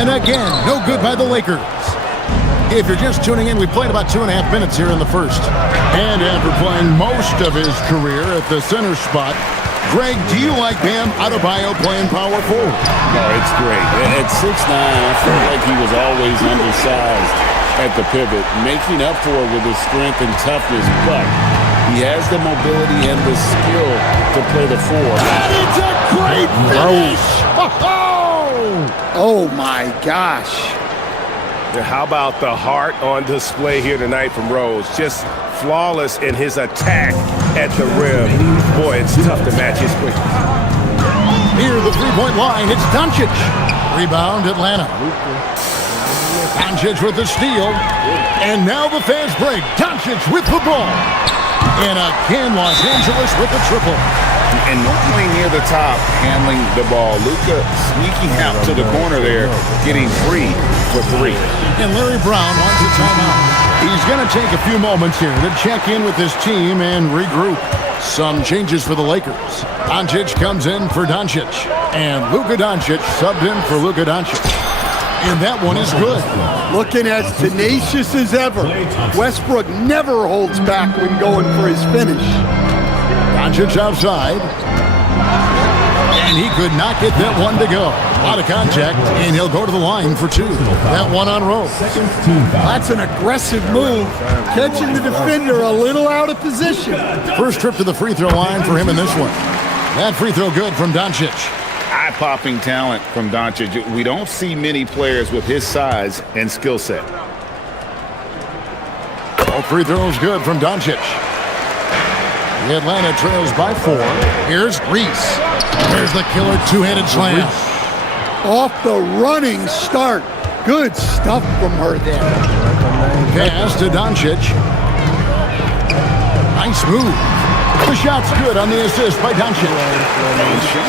And again, no good by the Lakers. If you're just tuning in, we played about 2.5 minutes here in the first. And after playing most of his career at the center spot, Greg, do you like Bam Adebayo playing power forward? No, it's great. At 6'9", I felt like he was always undersized at the pivot, making up for it with his strength and toughness, but he has the mobility and the skill to play the four. That is a great finish! Oh, my gosh. How about the heart on display here tonight from Rose? Just flawless in his attack at the rim. Boy, it's tough to match his quick. Near the three-point line, it's Doncic. Rebound, Atlanta. Doncic with the steal. And now the fast break. Doncic with the ball. And again, Los Angeles with the triple. And normally near the top, handling the ball. Luka sneaking out to the corner there, getting free for three. And Larry Brown wants a timeout. He's going to take a few moments here to check in with his team and regroup. Some changes for the Lakers. Doncic comes in for Doncic. And Luka Doncic subbed in for Luka Doncic. And that one is good. Looking as tenacious as ever. Westbrook never holds back when going for his finish. Doncic outside. And he could not get that one to go. Out of contact, and he'll go to the line for two. That one on Rose. That's an aggressive move. Catching the defender a little out of position. First trip to the free throw line for him in this one. That free throw good from Doncic. Eye-popping talent from Doncic. We don't see many players with his size and skill set. All free throws good from Doncic. The Atlanta trails by 4. Here's Reese. There's the killer two-handed slam. Off the running start. Good stuff from her there. Pass to Doncic. Nice move. The shot's good on the assist by Doncic.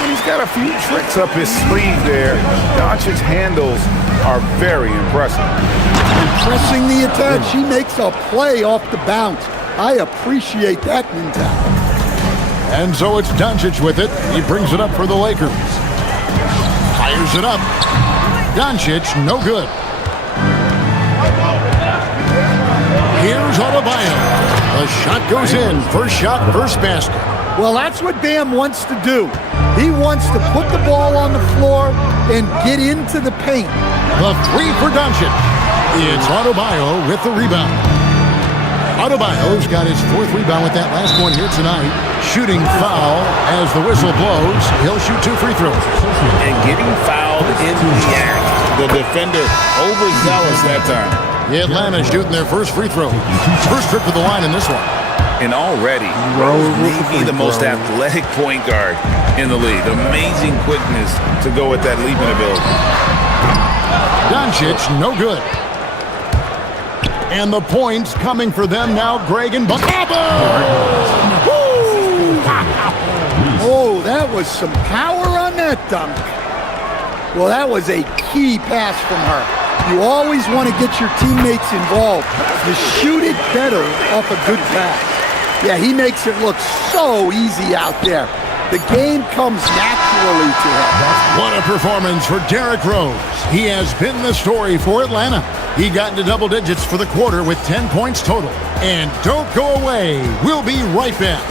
He's got a few tricks up his sleeve there. Doncic's handles are very impressive. Pressing the attack, she makes a play off the bounce. I appreciate that mentality. And so it's Doncic with it. He brings it up for the Lakers. Fires it up. Doncic, no good. Here's Adebayo. The shot goes in. First shot, first basket. Well, that's what Bam wants to do. He wants to put the ball on the floor and get into the paint. The three for Doncic. It's Adebayo with the rebound. Adebayo's got his 4th rebound with that last one here tonight. Shooting foul as the whistle blows. He'll shoot 2 free throws. And getting fouled in the act. The defender overzealous that time. The Atlanta shooting their first free throw. First trip to the line in this one. And already, Rose may be the most athletic point guard in the league. Amazing quickness to go with that leaping ability. Doncic, no good. And the points coming for them now, Greg and Buck. Oh, that was some power on that dunk. Well, that was a key pass from her. You always want to get your teammates involved. You shoot it better off a good pass. Yeah, he makes it look so easy out there. The game comes naturally to him. What a performance for Derrick Rose. He has been the story for Atlanta. He got into double digits for the quarter with 10 points total. And don't go away. We'll be right back.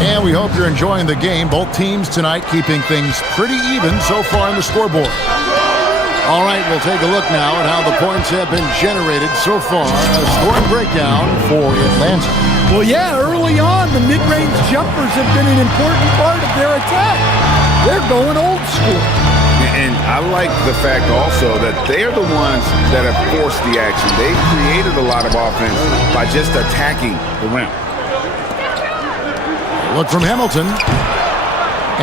And we hope you're enjoying the game. Both teams tonight keeping things pretty even so far on the scoreboard. All right, we'll take a look now at how the points have been generated so far. A scoring breakdown for Atlanta. Well, yeah, early on, the mid-range jumpers have been an important part of their attack. They're going old school. And I like the fact also that they're the ones that have forced the action. They've created a lot of offense by just attacking the rim. Look from Hamilton.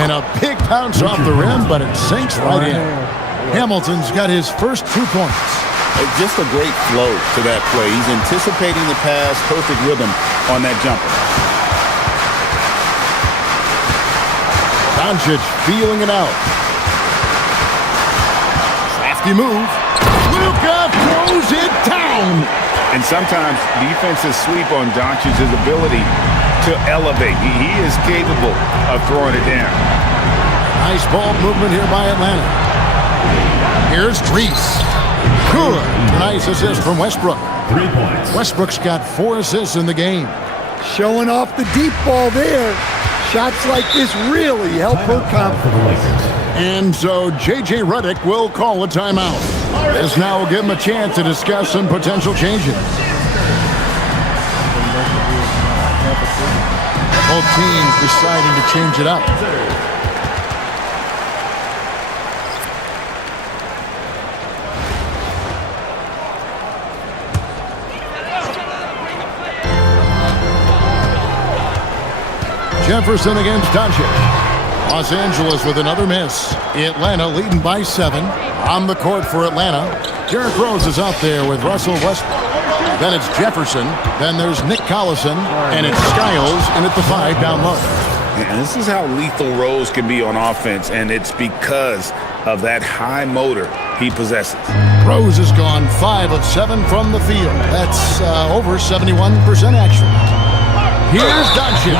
And a big bounce off the rim, but it sinks right in. Hamilton's got his first 2 points. Just a great flow to that play. He's anticipating the pass, perfect rhythm on that jumper. Doncic feeling it out. Crafty move. Luka throws it down. And sometimes defenses sleep on Doncic's ability to elevate. He is capable of throwing it down. Nice ball movement here by Atlanta. Here's Reese. Good. Nice assist from Westbrook. 3 points. Westbrook's got 4 assists in the game. Showing off the deep ball there. Shots like this really help her confidence. For the Lakers. And so J.J. Redick will call a timeout. This now will give him a chance to discuss some potential changes. Both teams deciding to change it up. Jefferson against Doncic. Los Angeles with another miss. Atlanta leading by 7. On the court for Atlanta. Derrick Rose is out there with Russell Westbrook. Then it's Jefferson. Then there's Nick Collison. And it's Skiles in at the 5 down low. And this is how lethal Rose can be on offense, and it's because of that high motor he possesses. Rose has gone 5 of 7 from the field. That's over 71% actually. Here's Doncic,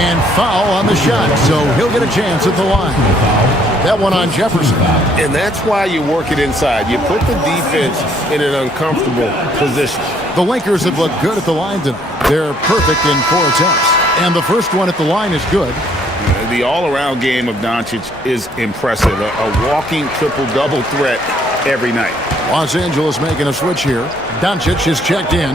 and foul on the shot, so he'll get a chance at the line. That one on Jefferson. And that's why you work it inside. You put the defense in an uncomfortable position. The Lakers have looked good at the line tonight. They're perfect in 4 attempts, and the first one at the line is good. The all-around game of Doncic is impressive. A walking triple-double threat every night. Los Angeles making a switch here. Doncic is checked in.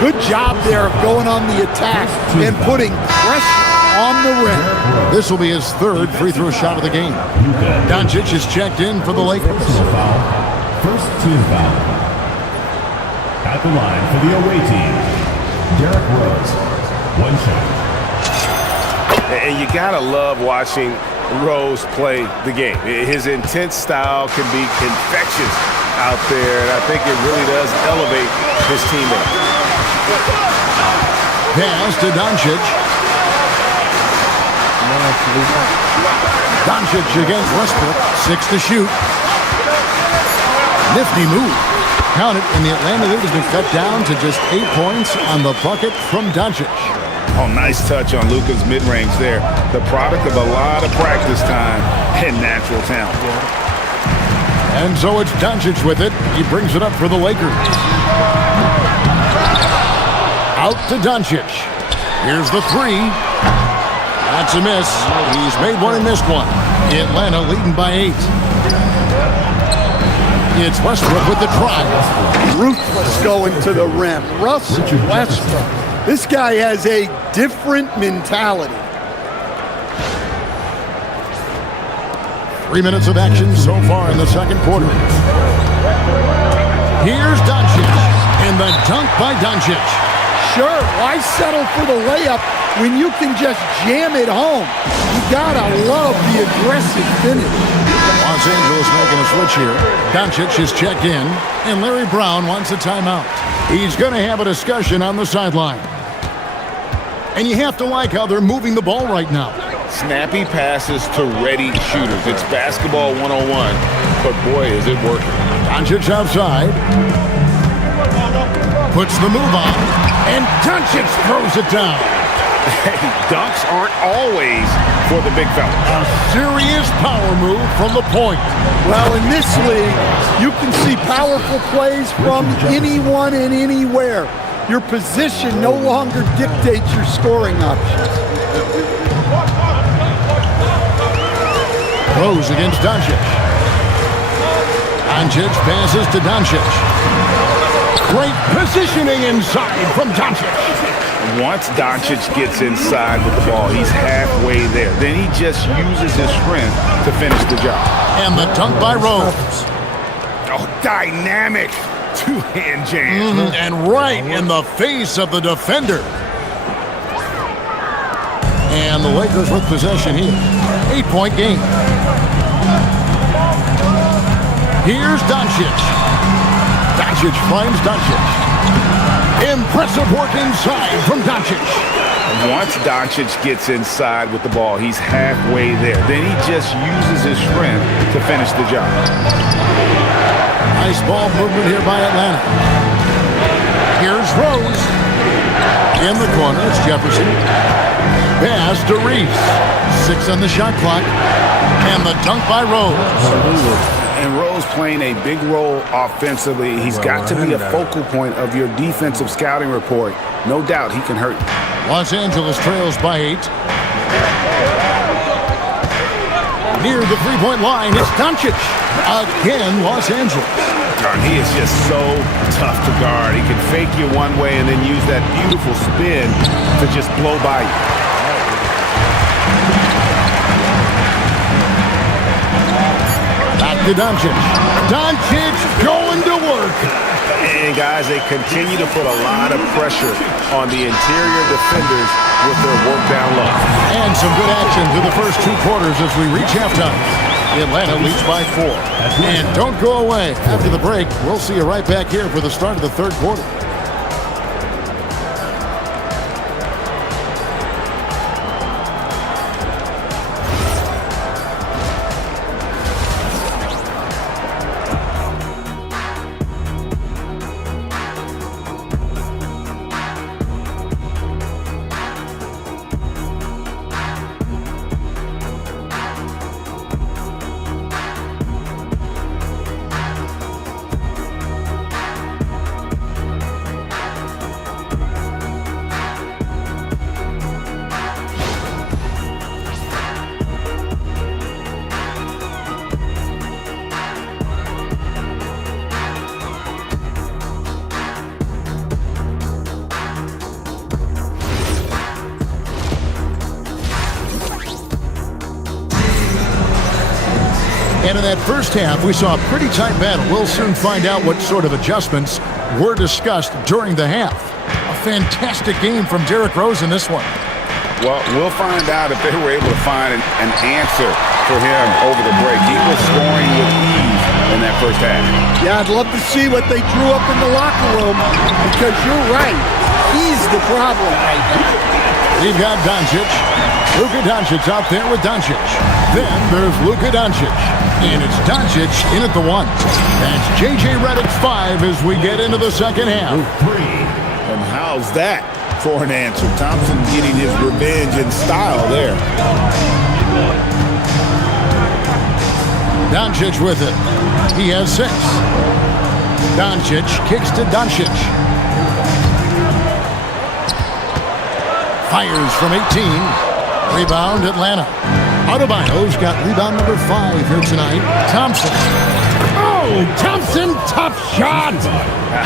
Good job there of going on the attack and putting pressure on the rim. This will be his 3rd free throw shot of the game. Doncic is checked in for the Lakers. First team foul. At the line for the away team, Derrick Rose. 1 shot. And you gotta love watching Rose play the game. His intense style can be infectious out there, and I think it really does elevate his teammates. Pass to Doncic. Doncic against Westbrook. 6 to shoot. Nifty move. Count it, and the Atlanta lead has been cut down to just 8 points on the bucket from Doncic. Oh, nice touch on Luka's mid-range there. The product of a lot of practice time and natural talent. And so it's Doncic with it. He brings it up for the Lakers. Out to Doncic. Here's the 3. That's a miss. He's made one and missed one. Atlanta leading by 8. It's Westbrook with the try. Ruthless going to the rim. Russell Westbrook. This guy has a different mentality. 3 minutes of action so far in the second quarter. Here's Doncic. And the dunk by Doncic. Sure, why settle for the layup when you can just jam it home? You gotta love the aggressive finish. Los Angeles making a switch here. Doncic is checked in, and Larry Brown wants a timeout. He's going to have a discussion on the sideline. And you have to like how they're moving the ball right now. Snappy passes to ready shooters. It's basketball 101, but boy, is it working. Doncic outside. Puts the move on, and Doncic throws it down. Hey, dunks aren't always for the big fella. A serious power move from the point. Well, in this league, you can see powerful plays from anyone and anywhere. Your position no longer dictates your scoring options. Rose against Doncic. Doncic passes to Doncic. Great positioning inside from Doncic. Once Doncic gets inside with the ball, he's halfway there. Then he just uses his strength to finish the job. And the dunk by Rose. Oh, dynamic two-hand jam. And right in the face of the defender. And the Lakers with possession here. 8-point game. Here's Doncic. Doncic finds Doncic. Impressive work inside from Doncic. Once Doncic gets inside with the ball, he's halfway there. Then he just uses his strength to finish the job. Nice ball movement here by Atlanta. Rose. In the corner, it's Jefferson. Pass to Reese. 6 on the shot clock. And the dunk by Rose. And Rose playing a big role offensively. He's got to be a focal point of your defensive scouting report. No doubt he can hurt you. Los Angeles trails by 8. Near the three-point line, it's Doncic. Again, Los Angeles. He is just so tough to guard. He can fake you one way and then use that beautiful spin to just blow by you. Back to Doncic. Doncic going to work. And guys, they continue to put a lot of pressure on the interior defenders with their work down low. And some good action through the first 2 quarters as we reach halftime. Atlanta leads by 4. And don't go away. After the break, we'll see you right back here for the start of the third quarter. And in that first half, we saw a pretty tight battle. We'll soon find out what sort of adjustments were discussed during the half. A fantastic game from Derrick Rose in this one. Well, we'll find out if they were able to find an answer for him over the break. He was scoring with ease in that first half. Yeah, I'd love to see what they drew up in the locker room because you're right. He's the problem right now. We've got Doncic. Luka Doncic out there with Doncic. Then there's Luka Doncic. And it's Doncic in at the 1. That's J.J. Redick 5 as we get into the second half. And how's that for an answer? Thompson getting his revenge in style there. Doncic with it. He has 6. Doncic kicks to Doncic. Fires from 18. Rebound, Atlanta. Adebayo's got rebound number 5 here tonight. Thompson. Oh, Thompson, tough shot.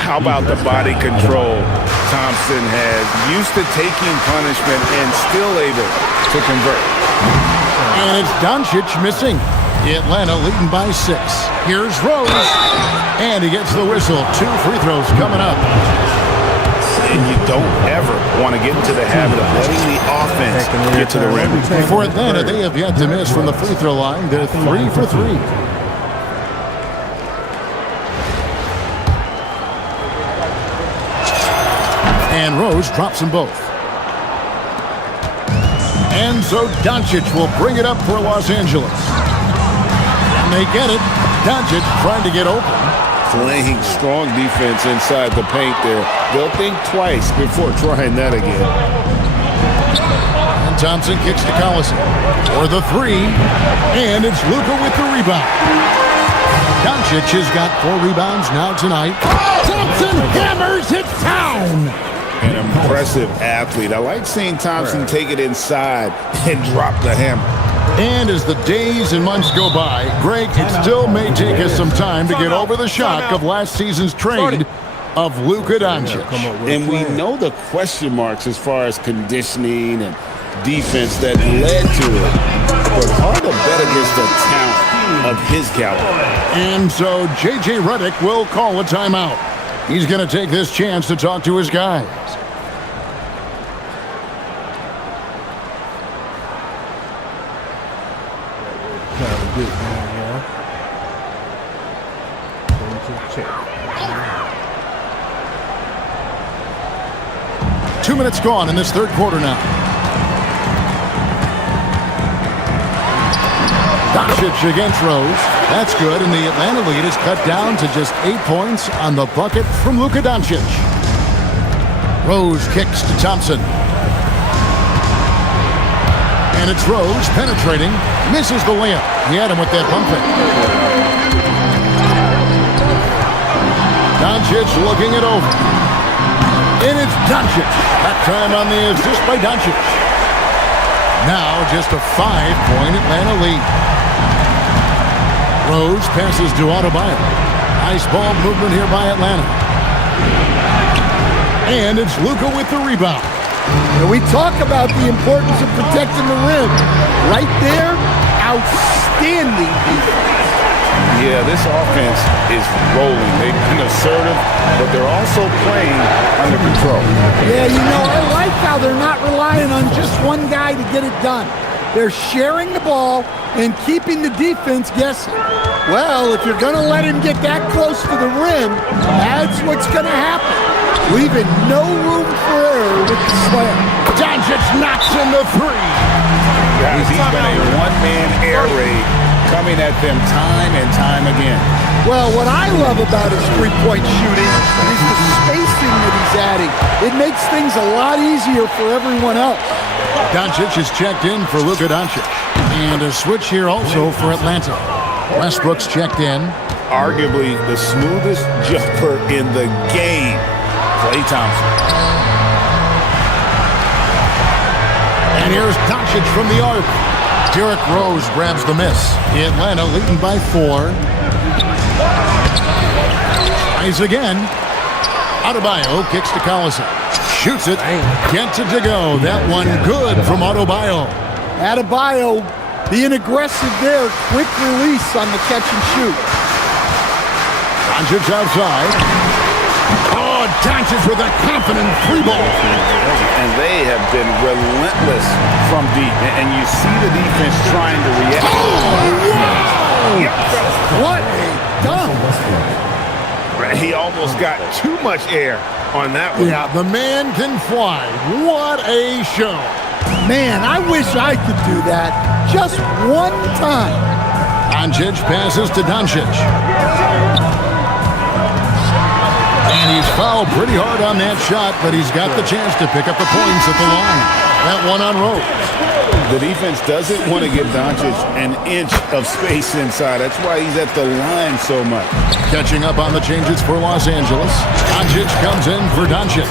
How about the body control Thompson has? Used to taking punishment and still able to convert. And it's Doncic missing. Atlanta leading by 6. Here's Rose. And he gets the whistle. 2 free throws coming up. And you don't ever want to get into the habit of letting the offense get to the rim. For Atlanta, they have yet to miss from the free throw line. They're 3 for 3. And Rose drops them both. And so Doncic will bring it up for Los Angeles. And they get it. Doncic trying to get open. Playing strong defense inside the paint there. They'll think twice before trying that again. And Thompson kicks to Collison for the 3. And it's Luka with the rebound. Doncic has got 4 rebounds now tonight. Thompson hammers it down. An impressive athlete. I like seeing Thompson take it inside and drop the hammer. And as the days and months go by, Greg, it still may take us some time to get over the shock of last season's trade of Luka Doncic. And we know the question marks as far as conditioning and defense that led to it. But hard to bet against the talent of his caliber. And so J.J. Redick will call a timeout. He's going to take this chance to talk to his guys. Good, man, 2 minutes gone in this third quarter now. Doncic against Rose. That's good, and the Atlanta lead is cut down to just 8 points on the bucket from Luka Doncic. Rose kicks to Thompson. And it's Rose penetrating. Misses the layup. He had him with that pump fake. Doncic looking it over. And it's Doncic. That time on the assist by Doncic. Now just a 5-point Atlanta lead. Rose passes to Adebayo. Nice ball movement here by Atlanta. And it's Luka with the rebound. And we talk about the importance of protecting the rim. Right there, outstanding defense. Yeah, this offense is rolling. They've been assertive, but they're also playing under control. Yeah, you know, I like how they're not relying on just one guy to get it done. They're sharing the ball and keeping the defense guessing. Well, if you're going to let him get that close to the rim, that's what's going to happen. Leaving no room for error with the slam. Doncic knocks in the three. Guys, he's been a one-man air raid coming at them time and time again. Well, what I love about his three-point shooting is the spacing that he's adding. It makes things a lot easier for everyone else. Doncic is checked in for Luka Doncic. And a switch here also for Atlanta. Westbrook's checked in. Arguably the smoothest jumper in the game, Klay Thompson. And here's Doncic from the arc. Derrick Rose grabs the miss. Atlanta leading by 4. Tries again. Adebayo kicks to Collison. Shoots it. Gets it to go. That one good from Adebayo. Adebayo being aggressive there. Quick release on the catch and shoot. Doncic outside. Oh, Doncic with a confident free ball. And they have been relentless from deep. And you see the defense trying to react. What a dunk. He almost got too much air on that one. Yeah, the man can fly. What a show. Man, I wish I could do that just one time. Doncic passes to Doncic. And he's fouled pretty hard on that shot, but he's got the chance to pick up the points at the line. That one on Rose. The defense doesn't want to give Doncic an inch of space inside. That's why he's at the line so much. Catching up on the changes for Los Angeles. Doncic comes in for Doncic.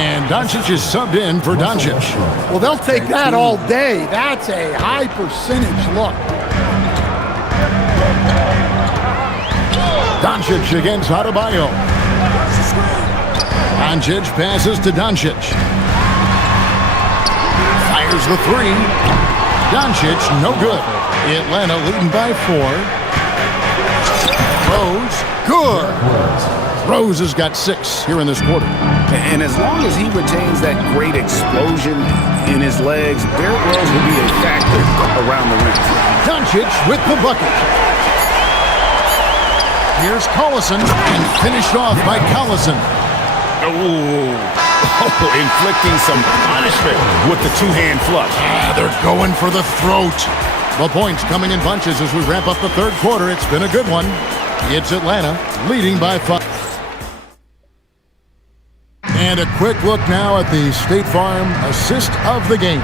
And Doncic is subbed in for Doncic. Well, they'll take that all day. That's a high percentage look. Doncic against Adebayo. Doncic passes to Doncic. Fires the three. Doncic, no good. Atlanta leading by 4. Rose, good. Rose has got 6 here in this quarter. And as long as he retains that great explosion in his legs, Derrick Rose will be a factor around the rim. Doncic with the bucket. Here's Collison, and finished off by Collison. Inflicting some punishment with the two-hand flush. They're going for the throat. The points coming in bunches as we wrap up the third quarter. It's been a good one. It's Atlanta leading by 5. And a quick look now at the State Farm assist of the game.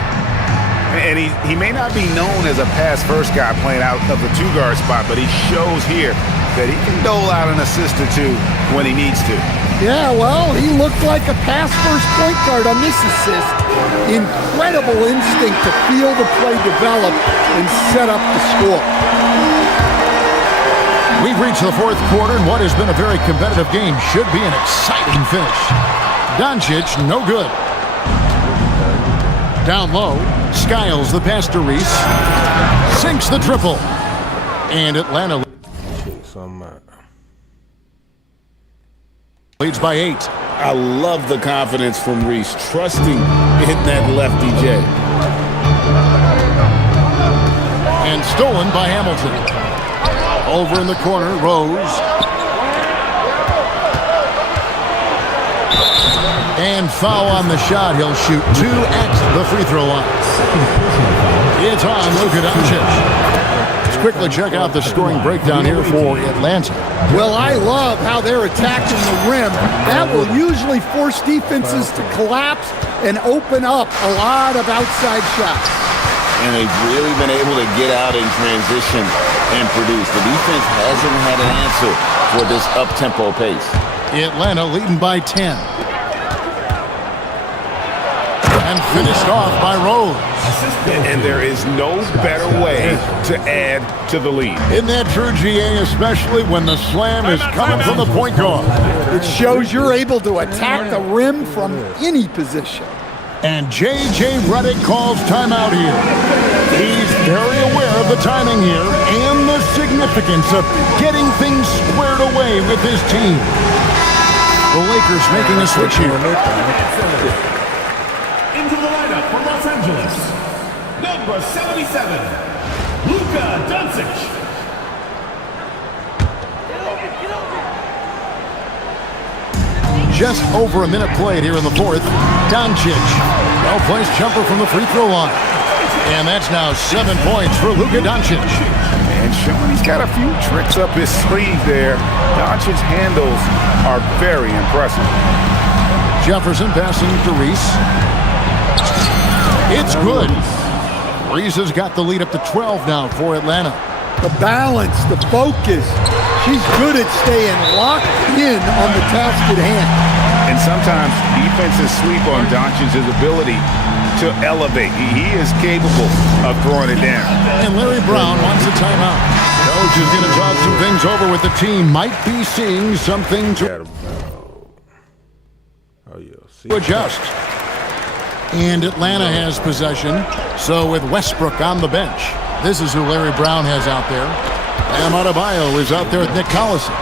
And he may not be known as a pass-first guy playing out of the two-guard spot, but he shows here that he can dole out an assist or two when he needs to. Yeah, well, he looked like a pass-first point guard on this assist. Incredible instinct to feel the play develop and set up the score. We've reached the fourth quarter, and what has been a very competitive game should be an exciting finish. Doncic, no good. Down low, Skiles the pass to Reese. Sinks the triple. And Atlanta leads by 8. I love the confidence from Reese, trusting in that lefty J. And stolen by Hamilton. Over in the corner, Rose. And foul on the shot. He'll shoot 2 at the free throw line. It's on Luka Doncic. quickly check out the scoring breakdown here for Atlanta. Well, I love how they're attacking the rim. That will usually force defenses to collapse and open up a lot of outside shots. And they've really been able to get out in transition and produce. The defense hasn't had an answer for this up-tempo pace. Atlanta leading by 10. And finished off by Rose. And there is no better way to add to the lead. Isn't that true, GA, especially when the slam is coming from the point guard? It shows you're able to attack the rim from any position. And J.J. Redick calls timeout here. He's very aware of the timing here and the significance of getting things squared away with his team. The Lakers making a switch here. Into the lineup for Los Angeles, number 77, Luka Doncic. Just over a minute played here in the fourth. Doncic, well-placed jumper from the free throw line. And that's now 7 points for Luka Doncic. And showing he's got a few tricks up his sleeve there. Doncic's handles are very impressive. Jefferson passing to Reese. It's good. Reese has got the lead up to 12 now for Atlanta. The balance, the focus. She's good at staying locked in on the task at hand. And sometimes defenses sleep on Doncic's ability to elevate. He is capable of throwing it down. And Larry Brown wants a timeout. Coach is going to talk some things over with the team. Might be seeing something to adjust. And Atlanta has possession. So with Westbrook on the bench, this is who Larry Brown has out there. Bam Adebayo is out there with Nick Collison.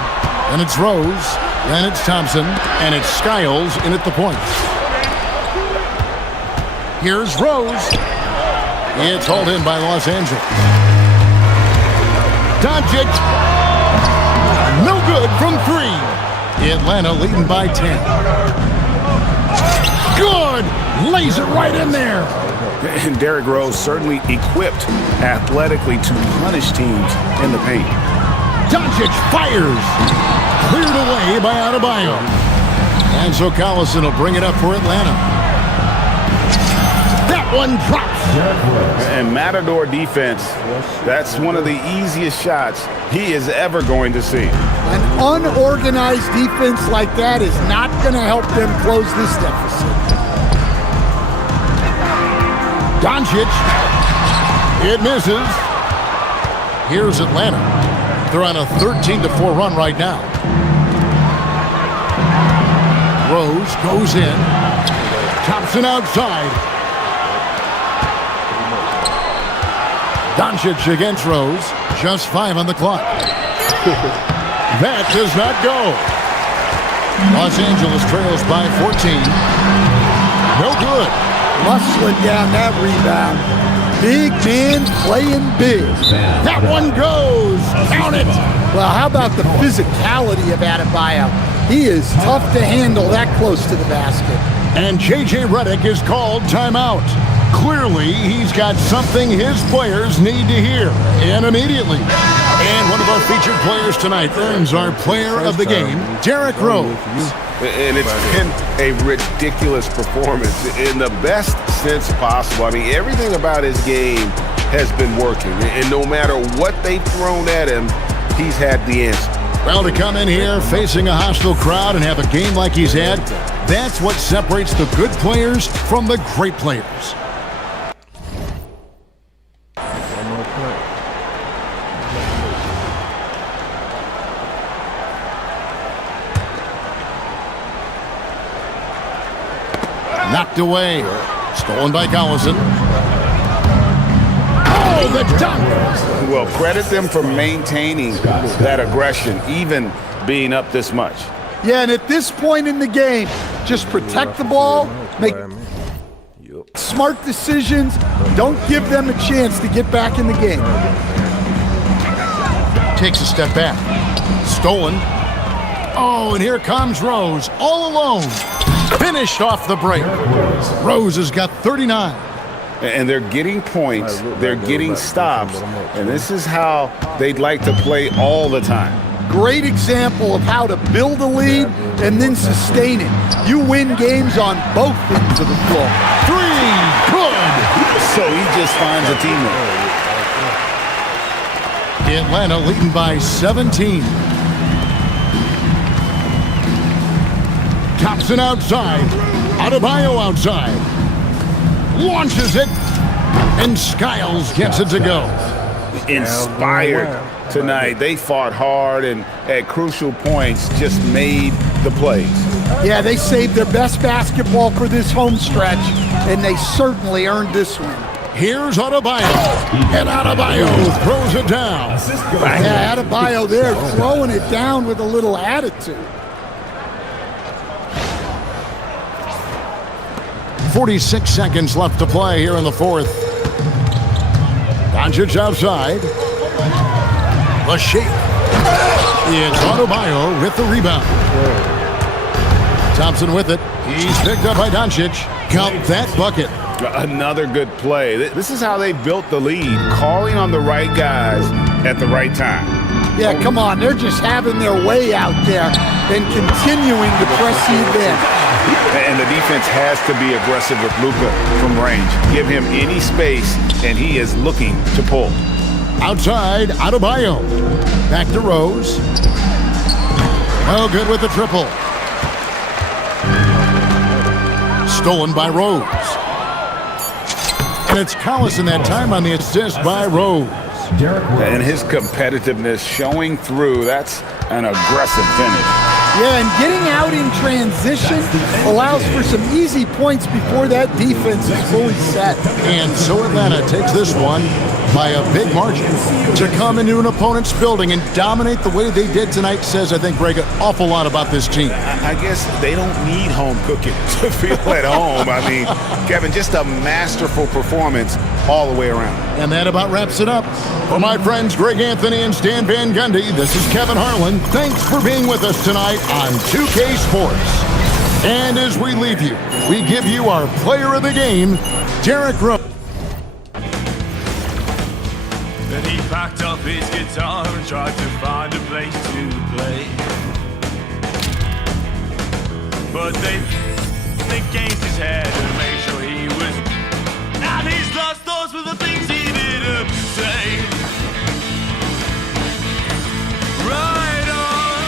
Then it's Rose, then it's Thompson, and it's Skiles in at the point. Here's Rose. It's hauled in by Los Angeles. Doncic. No good from three. Atlanta leading by 10. Good. Lays it right in there. And Derrick Rose certainly equipped athletically to punish teams in the paint. Doncic fires. Cleared away by Adebayo. And so Collison will bring it up for Atlanta. That one drops. And Matador defense, that's one of the easiest shots he is ever going to see. An unorganized defense like that is not going to help them close this deficit. Doncic. It misses. Here's Atlanta. They're on a 13-4 run right now. Rose goes in. Thompson outside. Doncic against Rose. Just 5 on the clock. That does not go. Los Angeles trails by 14. No good. Muscling down that rebound. Big man playing big. That one goes. Count it. Well, how about the physicality of Adebayo? He is tough to handle that close to the basket. And J.J. Redick is called timeout. Clearly, he's got something his players need to hear, and immediately. And one of our featured players tonight earns our player of the game, Derrick Rose. And it's been a ridiculous performance in the best sense possible. I mean, everything about his game has been working. And no matter what they've thrown at him, he's had the answer. Well, to come in here facing a hostile crowd and have a game like he's had, that's what separates the good players from the great players. Knocked away. Stolen by Collison. Oh, the dunk! Well, credit them for maintaining that aggression, even being up this much. Yeah, and at this point in the game, just protect the ball, make smart decisions, don't give them a chance to get back in the game. Takes a step back. Stolen. Oh, and here comes Rose, all alone. Finished off the break. Rose has got 39. And they're getting points, they're getting stops, and this is how they'd like to play all the time. Great example of how to build a lead and then sustain it. You win games on both ends of the floor. Three, good. So he just finds a teammate. Atlanta leading by 17. Thompson outside. Adebayo outside. Launches it. And Skiles gets it to go. Inspired tonight. They fought hard and at crucial points just made the plays. Yeah, they saved their best basketball for this home stretch, and they certainly earned this win. Here's Adebayo. And Adebayo throws it down. Yeah, Adebayo there throwing it down with a little attitude. 46 seconds left to play here in the fourth. Doncic outside. The shake. It's Adebayo with the rebound. Thompson with it. He's picked up by Doncic. Count that bucket. Another good play. This is how they built the lead, calling on the right guys at the right time. Yeah, come on. They're just having their way out there and continuing to press the advantage. And the defense has to be aggressive with Luka from range. Give him any space, and he is looking to pull. Outside, Adebayo. Back to Rose. No good with the triple. Stolen by Rose. And it's Collison that time on the assist by Rose. And his competitiveness showing through. That's an aggressive finish. Yeah, and getting out in transition allows for some easy points before that defense is fully set. And so Atlanta takes this one by a big margin. To come into an opponent's building and dominate the way they did tonight says, I think, Greg, an awful lot about this team. I guess they don't need home cooking to feel at home. I mean, Kevin, just a masterful performance all the way around. And that about wraps it up. For my friends Greg Anthony and Stan Van Gundy, this is Kevin Harlan. Thanks for being with us tonight on 2K Sports. And as we leave you, we give you our player of the game, Derrick Rose. Then he packed up his guitar and tried to find a place to play. But they against his head and made sure he was. And his last thoughts were the things he didn't say. Right on,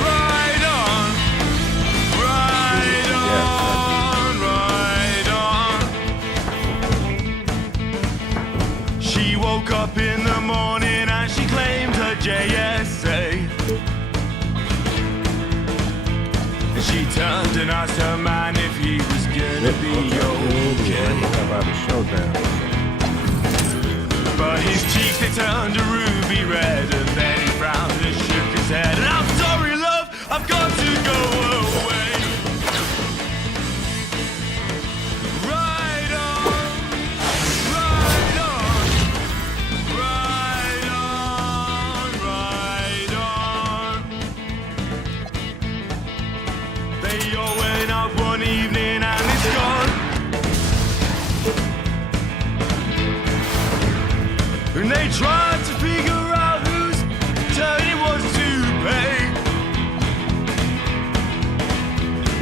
right on, right on, right on. She woke up in the morning and she claimed her JSA. She turned and asked her man if he was gonna be okay. But his cheeks, they turned a ruby red, and then he frowned and shook his head. And I'm sorry, love, I've got to go away. Right on, right on, right on, right on. They all went out one evening and it's gone. And they tried to figure out whose turn it was to pay.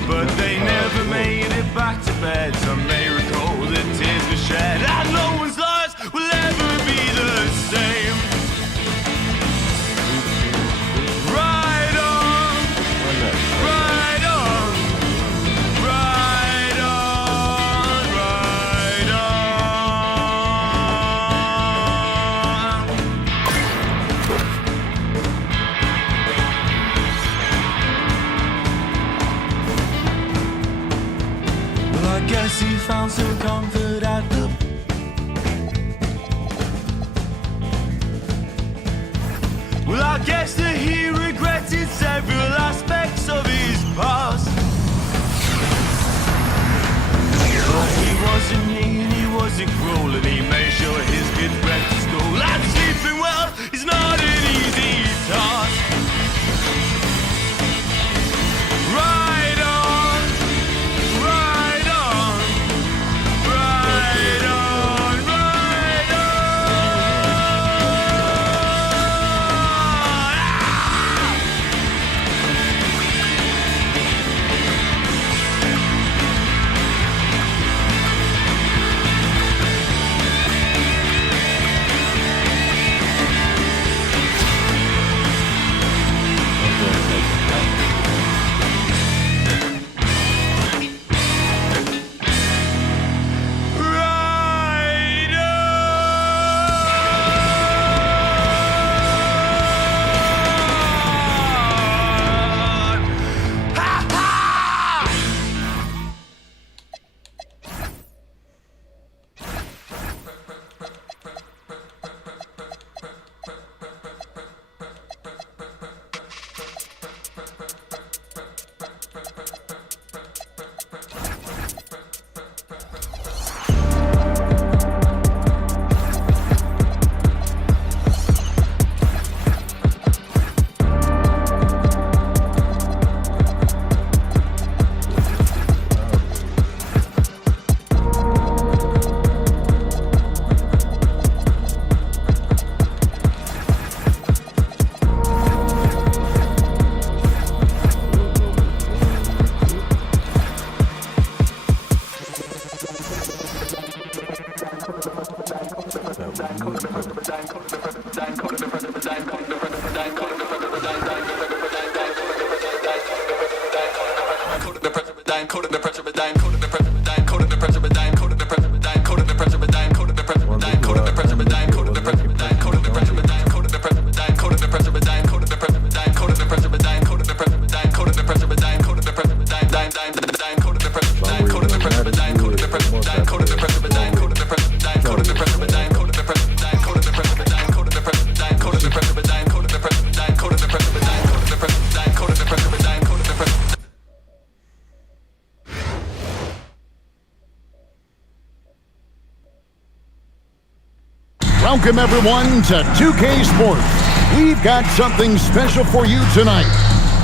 But they never made it back to bed. Some may recall that tears were shed, and no one's lives will ever be the same. Right on, right on, right on, right on. Well, I guess he found some comfort at the. Well, I guess that he regretted several aspects of his past. But he wasn't mean, he wasn't cruel, and he made sure his kids went to school. And sleeping well is not an easy task. Right on, right on, right on. Welcome, everyone, to 2K Sports. We've got something special for you tonight.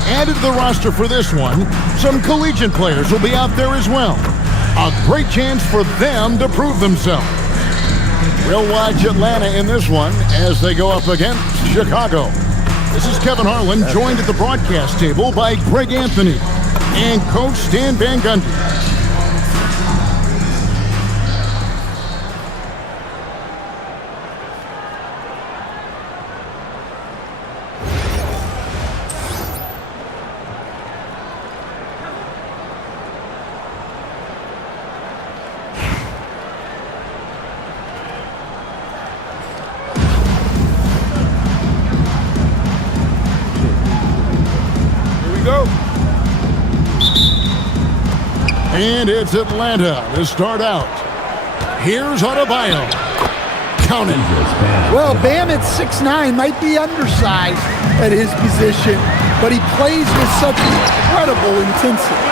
Added to the roster for this one, some collegiate players will be out there as well. A great chance for them to prove themselves. We'll watch Atlanta in this one as they go up against Chicago. This is Kevin Harlan, joined at the broadcast table by Greg Anthony and Coach Stan Van Gundy. And it's Atlanta to start out. Here's Adebayo. Counted. Well, Bam at 6'9" might be undersized at his position, but he plays with such incredible intensity.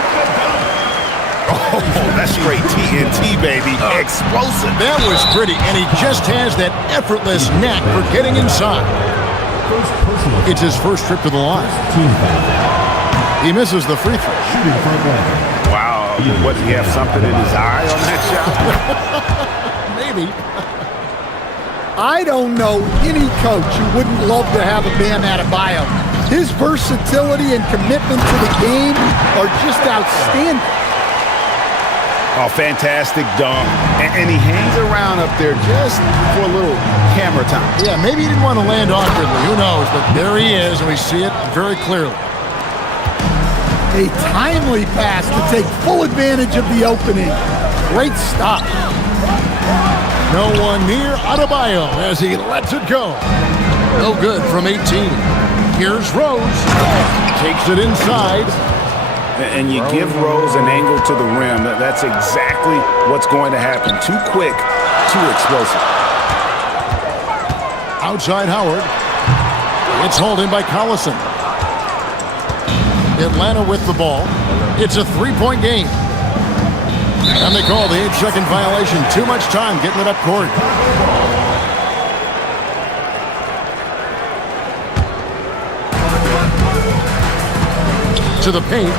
Oh, that's straight TNT, baby. Explosive. That was pretty, and he just has that effortless knack for getting inside. It's his first trip to the line. He misses the free throw. Wow. What, did he have something in his eye on that shot? Maybe. I don't know any coach who wouldn't love to have a Bam Adebayo. His versatility and commitment to the game are just outstanding. Oh, fantastic dunk. And he hangs around up there just for a little camera time. Yeah, maybe he didn't want to land awkwardly. Who knows? But there he is, and we see it very clearly. A timely pass to take full advantage of the opening. Great stop. No one near Adebayo as he lets it go. No good from 18. Here's Rose. Takes it inside. And you give Rose an angle to the rim. That's exactly what's going to happen. Too quick, too explosive. Outside Howard. It's hauled in by Collison. Atlanta with the ball. It's a three-point game. And they call the 8-second violation. Too much time getting it up court. To the paint.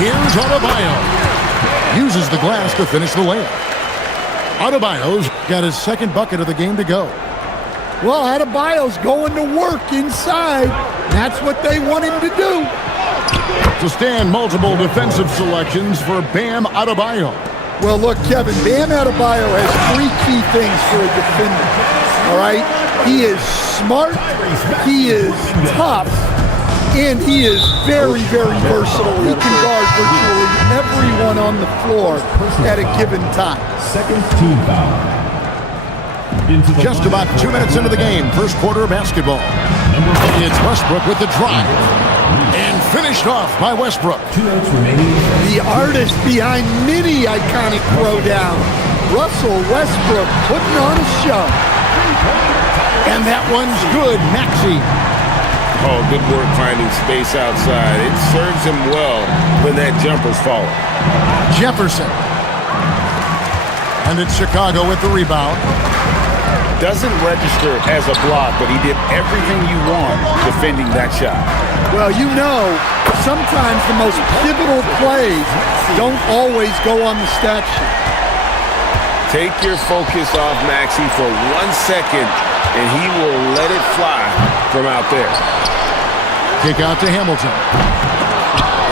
Here's Adebayo. Uses the glass to finish the layup. Adebayo's got his second bucket of the game to go. Well, Adebayo's going to work inside. That's what they want him to do. To stand multiple defensive selections for Bam Adebayo. Well, look, Kevin, Bam Adebayo has three key things for a defender, all right? He is smart, he is tough, and he is very, very versatile. He can guard virtually everyone on the floor at a given time. Second team foul. Just about 2 minutes into the game, first quarter of basketball. It's Westbrook with the drive. And finished off by Westbrook. 2 minutes remaining. The artist behind many iconic throwdowns, Russell Westbrook, putting on a show. And that one's good, Maxey. Oh, good work finding space outside. It serves him well when that jumper's falling. Jefferson. And it's Chicago with the rebound. Doesn't register as a block, but he did everything you want defending that shot. Well, you know, sometimes the most pivotal plays don't always go on the stat sheet. Take your focus off Maxey for 1 second, and he will let it fly from out there. Kick out to Hamilton.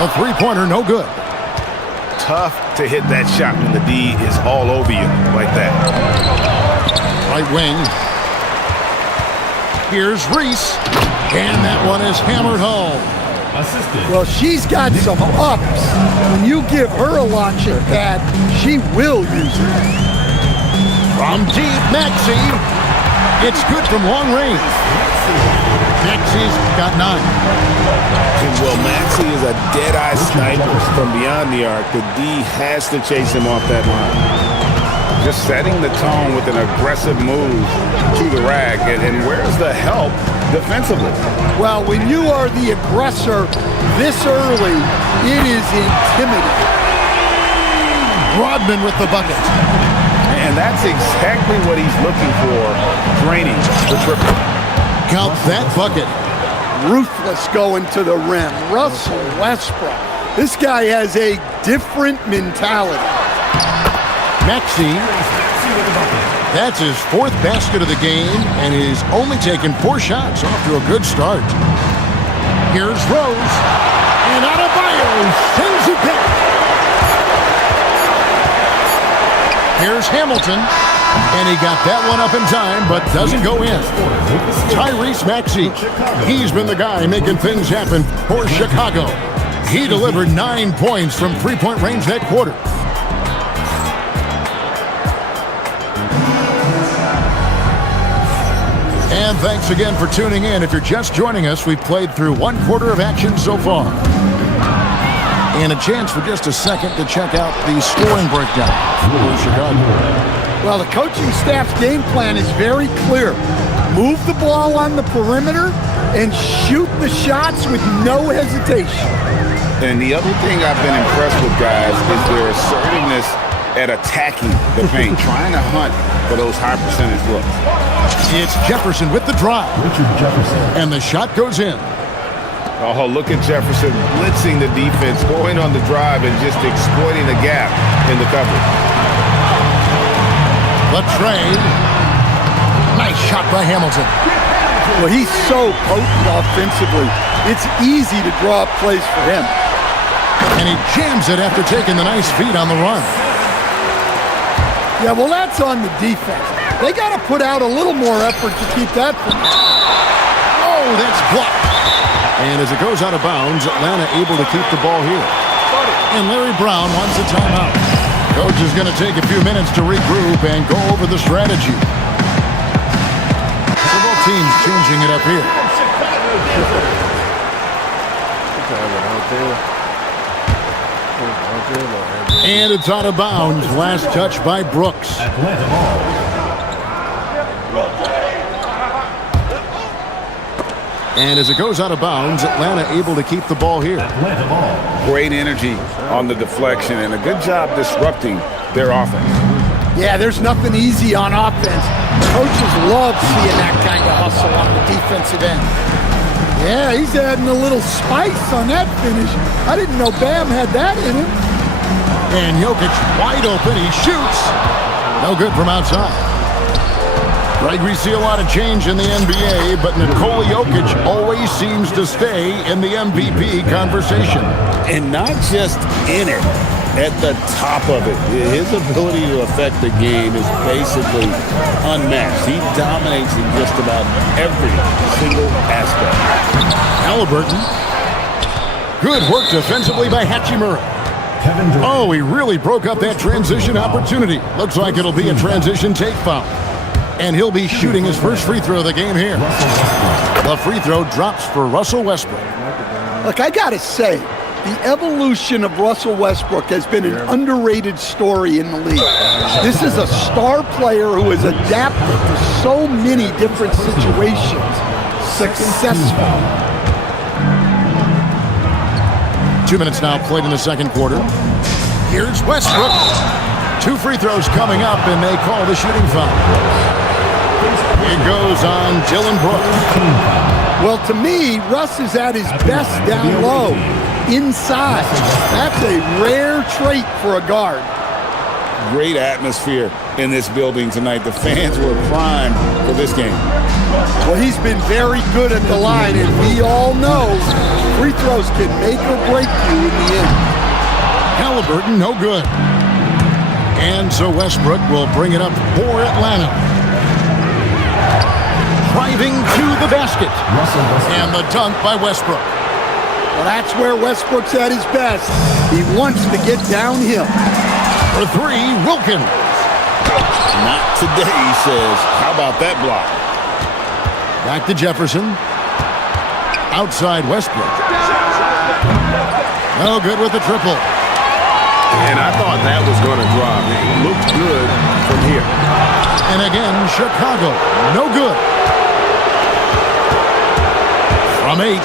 A three-pointer, no good. Tough to hit that shot when the D is all over you like that. Right wing. Here's Reese. And that one is hammered home. Assisted. Well, she's got some ups. When you give her a launching pad, she will use it. From deep, Maxey. It's good from long range. Maxey's got 9. Well, Maxey is a dead-eye sniper from beyond the arc. The D has to chase him off that line. Just setting the tone with an aggressive move to the rack. And where's the help defensively? Well, when you are the aggressor this early, it is intimidating. Rodman with the bucket. And that's exactly what he's looking for, draining the triple. Count that bucket. Ruthless going to the rim. Russell Westbrook. This guy has a different mentality. Maxey. That's his 4th basket of the game, and he's only taken 4 shots off to a good start. Here's Rose. And Adebayo sends it back. Here's Hamilton. And he got that one up in time, but doesn't go in. Tyrese Maxey. He's been the guy making things happen for Chicago. He delivered 9 points from three-point range that quarter. And thanks again for tuning in. If you're just joining us, we've played through 1 quarter of action so far. And a chance for just a second to check out the scoring breakdown for Chicago. Well, the coaching staff's game plan is very clear. Move the ball on the perimeter and shoot the shots with no hesitation. And the other thing I've been impressed with, guys, is their assertiveness at attacking the paint, trying to hunt for those high percentage looks. It's Jefferson with the drive. Richard Jefferson. And the shot goes in. Oh, look at Jefferson blitzing the defense, going on the drive and just exploiting the gap in the coverage. Latrey. Nice shot by Hamilton. Well, he's so potent offensively. It's easy to draw up plays for him. And he jams it after taking the nice feed on the run. Yeah, well, that's on the defense. They got to put out a little more effort to keep that from him. Oh, that's blocked. And as it goes out of bounds, Atlanta able to keep the ball here. And Larry Brown wants a timeout. Coach is going to take a few minutes to regroup and go over the strategy. So both teams changing it up here. And it's out of bounds. Last touch by Brooks. Atlanta ball. And as it goes out of bounds, Atlanta able to keep the ball here. Atlanta ball. Great energy on the deflection and a good job disrupting their offense. Yeah, there's nothing easy on offense. Coaches love seeing that kind of hustle on the defensive end. Yeah, he's adding a little spice on that finish. I didn't know Bam had that in him. And Jokic wide open. He shoots. No good from outside. Greg, we see a lot of change in the NBA, but Nikola Jokic always seems to stay in the MVP conversation. And not just in it, at the top of it. His ability to affect the game is basically unmatched. He dominates in just about every single aspect. Halliburton. Good work defensively by Hachimura. Kevin Durant. Oh, he really broke up that transition opportunity. Looks like it'll be a transition take foul. And he'll be shooting his first free throw of the game here. The free throw drops for Russell Westbrook. Look, I got to say, the evolution of Russell Westbrook has been an underrated story in the league. This is a star player who has adapted to so many different situations successfully. 2 minutes now played in the second quarter. Here's Westbrook. 2 free throws coming up, and they call the shooting foul. It goes on Dylan Brooks. Well, to me, Russ is at his best down low, inside. That's a rare trait for a guard. Great atmosphere in this building tonight. The fans were primed for this game. Well, he's been very good at the line, and we all know free throws can make or break you in the end. Halliburton, no good. And so Westbrook will bring it up for Atlanta. driving to the basket. And the dunk by Westbrook. Well, that's where Westbrook's at his best. He wants to get downhill. For three, Wilkins. Not today, he says. How about that block? Back to Jefferson. Outside Westbrook. No good with the triple. And I thought that was going to drop. It looked good from here. And again, Chicago. No good. From 8.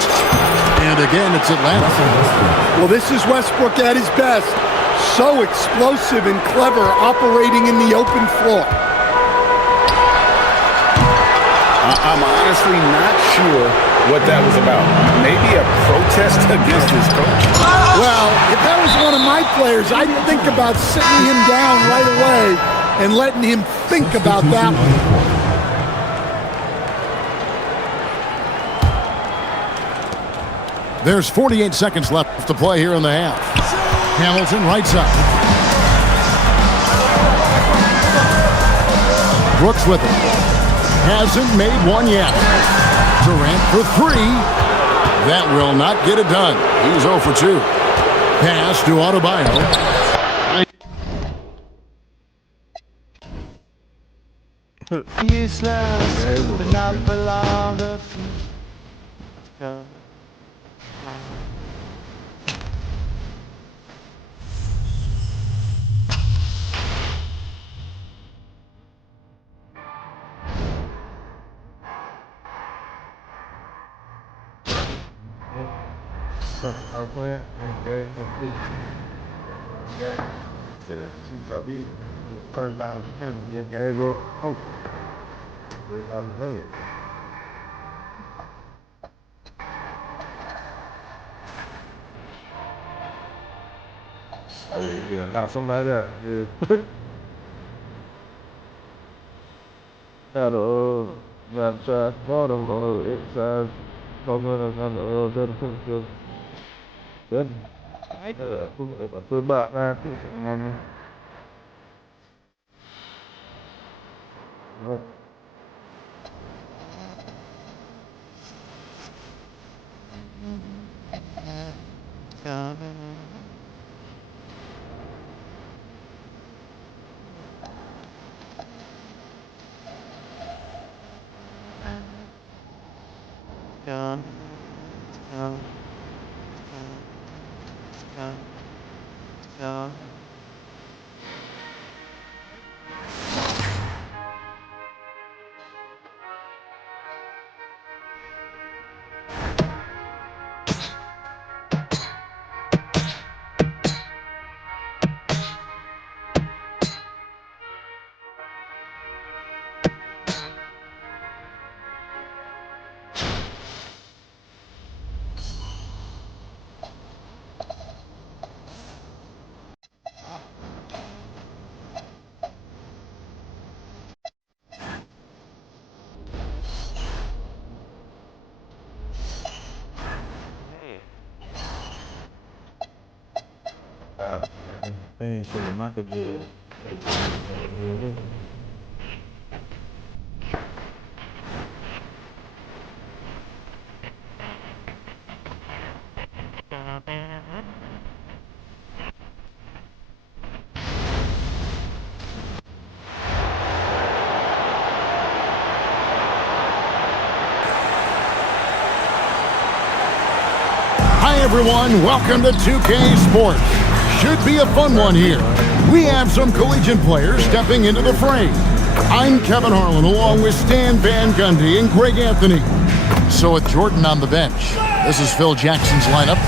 And again, it's Atlanta. Well, this is Westbrook at his best. So explosive and clever operating in the open floor. I'm honestly not sure what that was about. Maybe a protest against his coach. Well, if that was one of my players, I'd think about sitting him down right away and letting him think about that one. There's 48 seconds left to play here in the half. Hamilton right side. Brooks with it. Hasn't made one yet. Durant for 3. That will not get it done. He's 0 for 2. Pass to Adebayo. Useless, but not for long. Our plan, okay, probably first down him, yeah, go, oh, without the head. Yeah, now something like that, yeah. That side, bottom, inside, good. Put back there. Hey, so the market is. Hi everyone, welcome to 2K Sports. Should be a fun one here. We have some collegiate players stepping into the fray. I'm Kevin Harlan along with Stan Van Gundy and Greg Anthony. So with Jordan on the bench, this is Phil Jackson's lineup.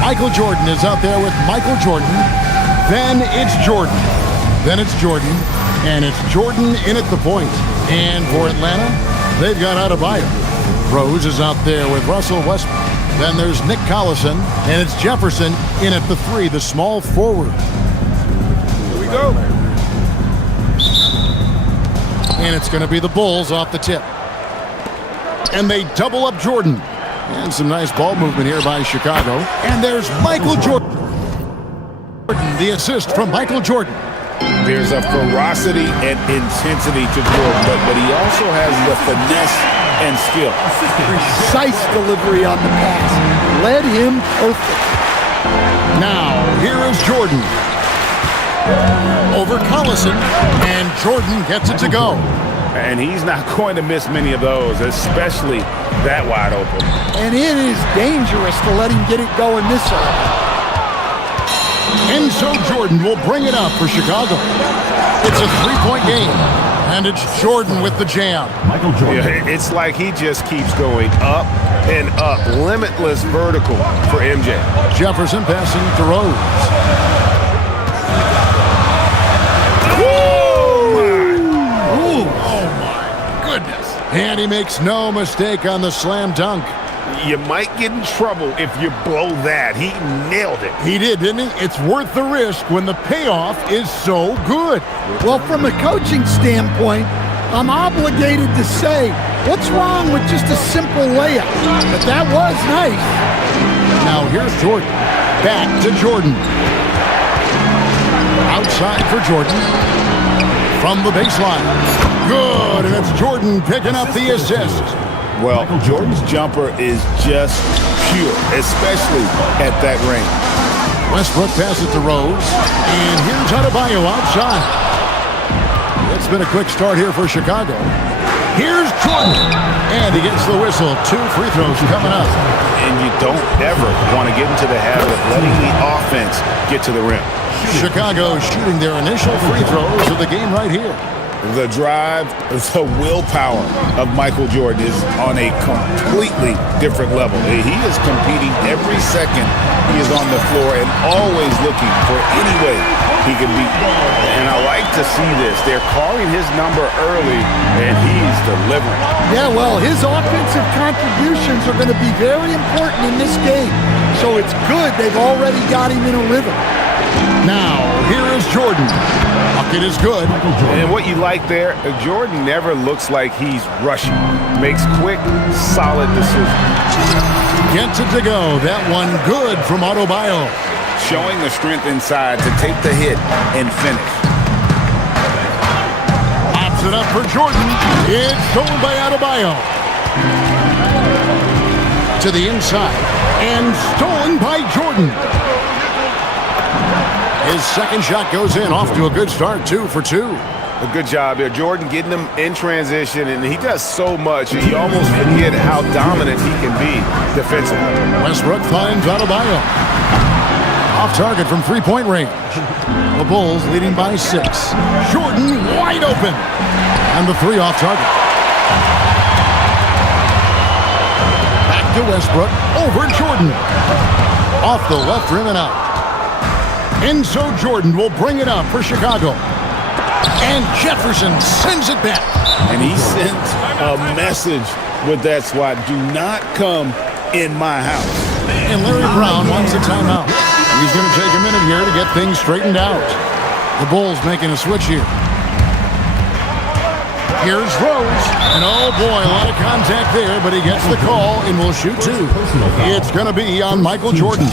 Michael Jordan is out there with Michael Jordan. Then it's Jordan. Then it's Jordan. And it's Jordan in at the point. And for Atlanta, they've got Adebayo. Rose is out there with Russell Westbrook. Then there's Nick Collison, and it's Jefferson in at the 3, the small forward. Here we go. And it's going to be the Bulls off the tip. And they double up Jordan. And some nice ball movement here by Chicago. And there's Michael Jordan. The assist from Michael Jordan. There's a ferocity and intensity to Jordan, but he also has the finesse and skill. Precise delivery on the pass. Led him perfect. Now, here is Jordan. Over Collison, and Jordan gets it to go. And he's not going to miss many of those, especially that wide open. And it is dangerous to let him get it going this early. And so Jordan will bring it up for Chicago. It's a three-point game, and it's Jordan with the jam. Michael Jordan. Yeah, it's like he just keeps going up and up. Limitless vertical for MJ. Jefferson passing to Rose. And he makes no mistake on the slam dunk. You might get in trouble if you blow that. He nailed it. He did, didn't he? It's worth the risk when the payoff is so good. Well, from a coaching standpoint, I'm obligated to say, what's wrong with just a simple layup? But that was nice. Now here's Jordan. Back to Jordan. Outside for Jordan. From the baseline. Good, and it's Jordan picking up the assist. Well, Jordan's jumper is just pure, especially at that range. Westbrook passes to Rose, and here's Adebayo outside. It's been a quick start here for Chicago. Here's Jordan, and he gets the whistle. 2 free throws coming up. And you don't ever want to get into the habit of letting the offense get to the rim. Chicago shooting their initial free throws of the game right here. The drive, the willpower of Michael Jordan is on a completely different level. He is competing every second he is on the floor and always looking for any way he can beat. And I like to see this. They're calling his number early, and he's delivering. Yeah, well, his offensive contributions are going to be very important in this game. So it's good they've already got him in a rhythm. Now, here is Jordan. Bucket is good. And what you like there, Jordan never looks like he's rushing. Makes quick, solid decisions. Gets it to go. That one good from Adebayo. Showing the strength inside to take the hit and finish. Pops it up for Jordan. It's stolen by Adebayo. To the inside. And stolen by Jordan. His second shot goes in, off to a good start, 2 for 2. A good job there. Jordan getting him in transition, and he does so much, you almost forget how dominant he can be defensively. Westbrook finds Adebayo. Off target from three-point range. The Bulls leading by 6. Jordan wide open. And the 3 off target. Back to Westbrook. Over Jordan. Off the left rim and out. And so Jordan will bring it up for Chicago. And Jefferson sends it back. And he sent a message with that swat. Do not come in my house. And Larry Brown wants a timeout. He's going to take a minute here to get things straightened out. The Bulls making a switch here. Here's Rose. And oh boy, a lot of contact there, but he gets the call and will shoot 2. It's going to be on Michael Jordan.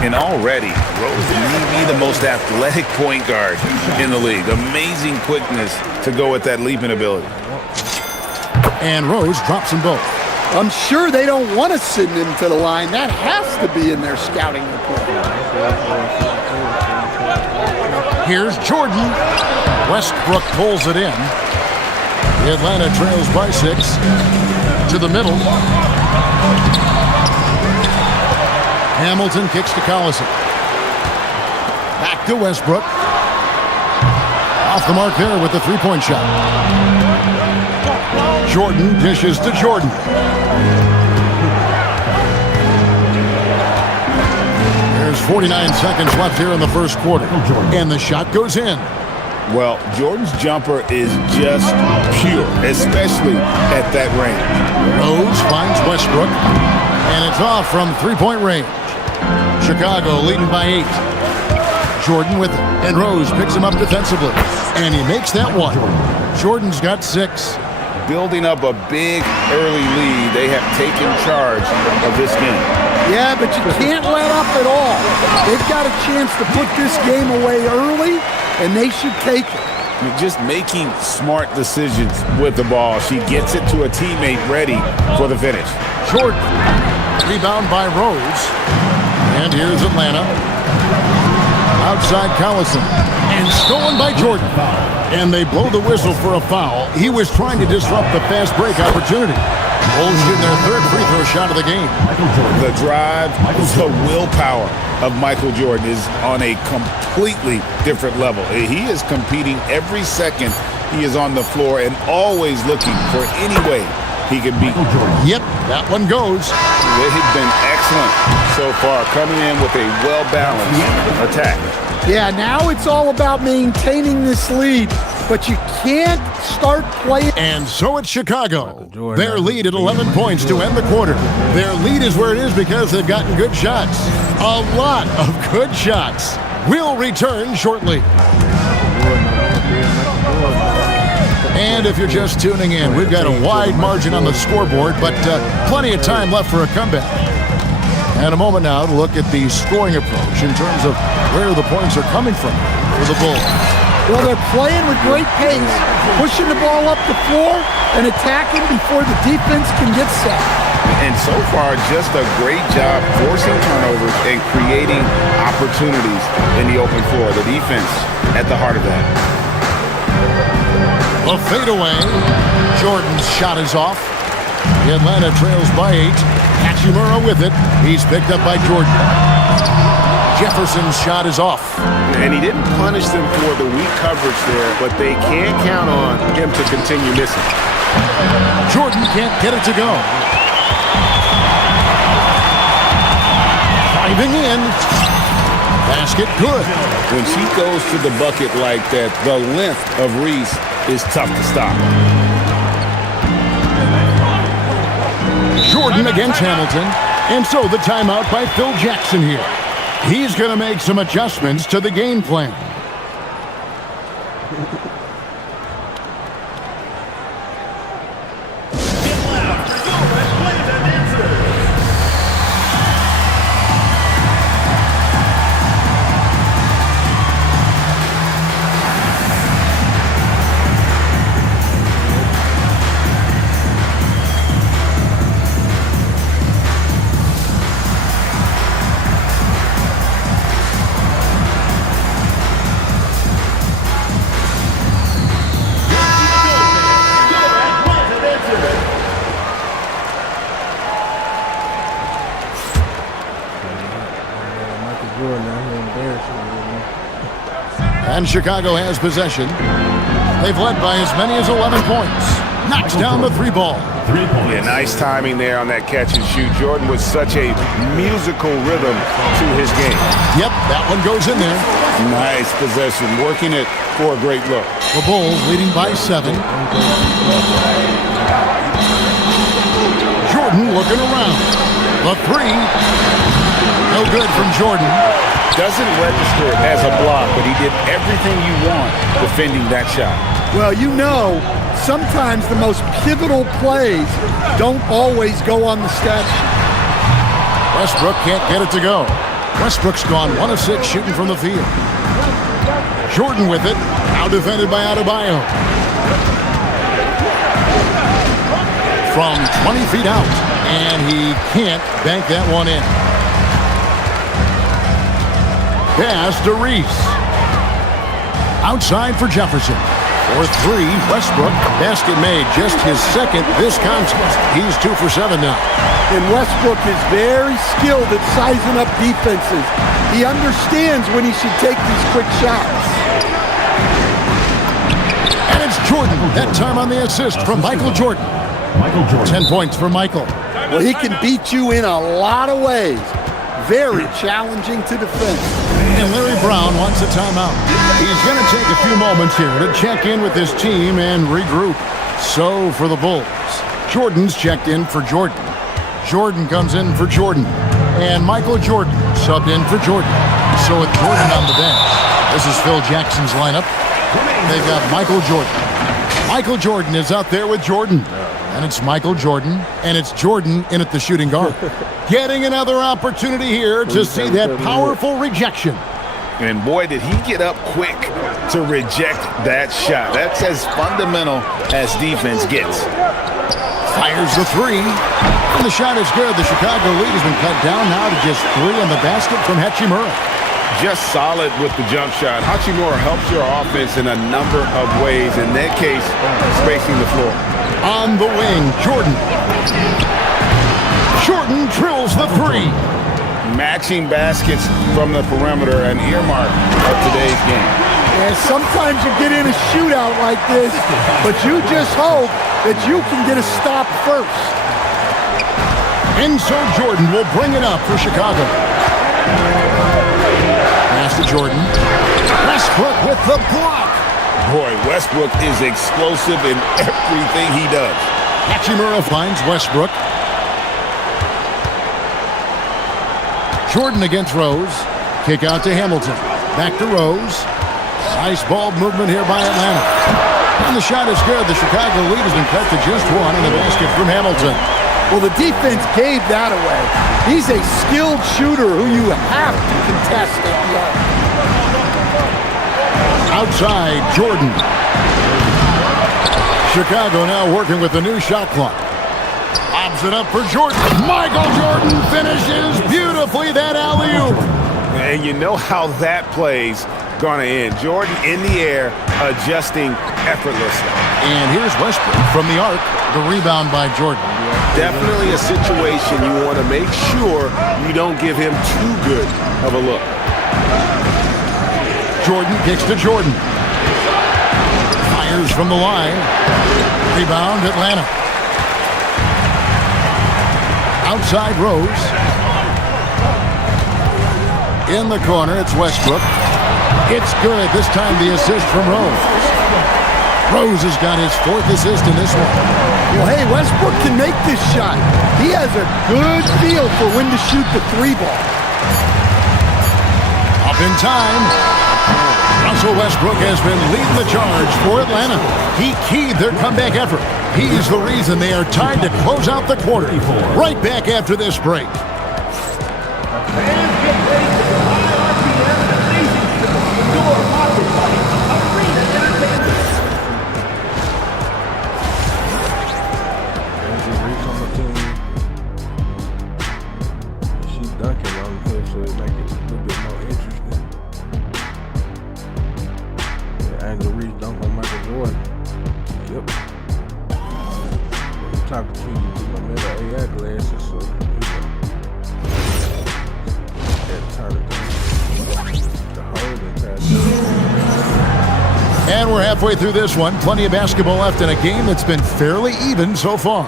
And already, Rose may be the most athletic point guard in the league. Amazing quickness to go with that leaping ability. And Rose drops them both. I'm sure they don't want to send him to the line. That has to be in their scouting report. Here's Jordan. Westbrook pulls it in. The Atlanta trails by 6. To the middle. Hamilton kicks to Collison. Back to Westbrook. Off the mark there with the three-point shot. Jordan dishes to Jordan. There's 49 seconds left here in the first quarter. And the shot goes in. Well, Jordan's jumper is just pure, especially at that range. Rose finds Westbrook. And it's off from three-point range. Chicago leading by 8. Jordan with it. And Rose picks him up defensively. And he makes that one. Jordan's got 6. Building up a big early lead. They have taken charge of this game. Yeah, but you can't let up at all. They've got a chance to put this game away early, and they should take it. Just making smart decisions with the ball. She gets it to a teammate ready for the finish. Jordan. Rebound by Rose. And here's Atlanta. Outside Collison. And stolen by Jordan. And they blow the whistle for a foul. He was trying to disrupt the fast break opportunity. Bulls getting their third free throw shot of the game. The drive, the willpower of Michael Jordan is on a completely different level. He is competing every second he is on the floor and always looking for any way he can beat. Yep, that one goes. They've been excellent so far, coming in with a well-balanced attack. Yeah, now it's all about maintaining this lead, but you can't start playing. And so it's Chicago. Their lead at 11 points to end the quarter. Their lead is where it is because they've gotten good shots. A lot of good shots. We'll return shortly. And if you're just tuning in, we've got a wide margin on the scoreboard, but plenty of time left for a comeback. And a moment now to look at the scoring approach in terms of where the points are coming from for the Bulls. Well, they're playing with great pace, pushing the ball up the floor and attacking before the defense can get set. And so far, just a great job forcing turnovers and creating opportunities in the open floor. The defense at the heart of that. The fadeaway. Jordan's shot is off. The Atlanta trails by 8. Hachimura with it. He's picked up by Jordan. Jefferson's shot is off. And he didn't punish them for the weak coverage there, but they can't count on him to continue missing. Jordan can't get it to go. Driving in. Basket good. When she goes to the bucket like that, the length of Reese is tough to stop. Jordan against Hamilton. And so the timeout by Phil Jackson here. He's going to make some adjustments to the game plan. And Chicago has possession. They've led by as many as 11 points. Knocks down the 3 ball. 3 points. Yeah, nice timing there on that catch and shoot. Jordan with such a musical rhythm to his game. Yep, that one goes in there. Nice possession, working it for a great look. The Bulls leading by 7. Jordan looking around. The 3. No good from Jordan. Doesn't register as a block, but he did everything you want defending that shot. Well, you know, sometimes the most pivotal plays don't always go on the stat sheet. Westbrook can't get it to go. Westbrook's gone 1 of 6 shooting from the field. Jordan with it. Now defended by Adebayo. From 20 feet out. And he can't bank that one in. Pass to Reese. Outside for Jefferson. For 3, Westbrook. Basket made, just his second this contest. He's 2 for 7 now. And Westbrook is very skilled at sizing up defenses. He understands when he should take these quick shots. And it's Jordan. That time on the assist from Michael Jordan. Michael Jordan. 10 points for Michael. Well, he can beat you in a lot of ways. Very challenging to defend. And Larry Brown wants a timeout. He's going to take a few moments here to check in with his team and regroup. So for the Bulls, Jordan's checked in for Jordan. Jordan comes in for Jordan. And Michael Jordan subbed in for Jordan. So with Jordan on the bench, this is Phil Jackson's lineup. They've got Michael Jordan. Michael Jordan is out there with Jordan. And it's Michael Jordan, and it's Jordan in at the shooting guard. Getting another opportunity here to see that powerful rejection. And boy, did he get up quick to reject that shot. That's as fundamental as defense gets. Fires the three. And the shot is good. The Chicago lead has been cut down now to just 3 on the basket from Hachimura. Just solid with the jump shot. Hachimura helps your offense in a number of ways. In that case, spacing the floor. On the wing, Jordan. Jordan drills the three. Matching baskets from the perimeter, an earmark of today's game. And sometimes you get in a shootout like this, but you just hope that you can get a stop first. And so Jordan will bring it up for Chicago. Pass to Jordan. Westbrook with the block. Boy, Westbrook is explosive in everything he does. Hachimura finds Westbrook. Jordan against Rose. Kick out to Hamilton. Back to Rose. Nice ball movement here by Atlanta. And the shot is good. The Chicago lead has been cut to just 1 in the basket from Hamilton. Well, the defense gave that away. He's a skilled shooter who you have to contest at the arc. Outside, Jordan. Chicago now working with the new shot clock. Lobs it up for Jordan. Michael Jordan finishes beautifully that alley-oop. And you know how that play's gonna end. Jordan in the air, adjusting effortlessly. And here's Westbrook from the arc. The rebound by Jordan. Definitely a situation you want to make sure you don't give him too good of a look. Jordan kicks to Jordan. Fires from the line. Rebound, Atlanta. Outside Rose. In the corner, it's Westbrook. It's good. This time the assist from Rose. Rose has got his 4th assist in this one. Well, hey, Westbrook can make this shot. He has a good feel for when to shoot the 3 ball. Up in time. Russell Westbrook has been leading the charge for Atlanta. He keyed their comeback effort. He's the reason they are tied to close out the quarter. Right back after this break. And we're halfway through this one. Plenty of basketball left in a game that's been fairly even so far.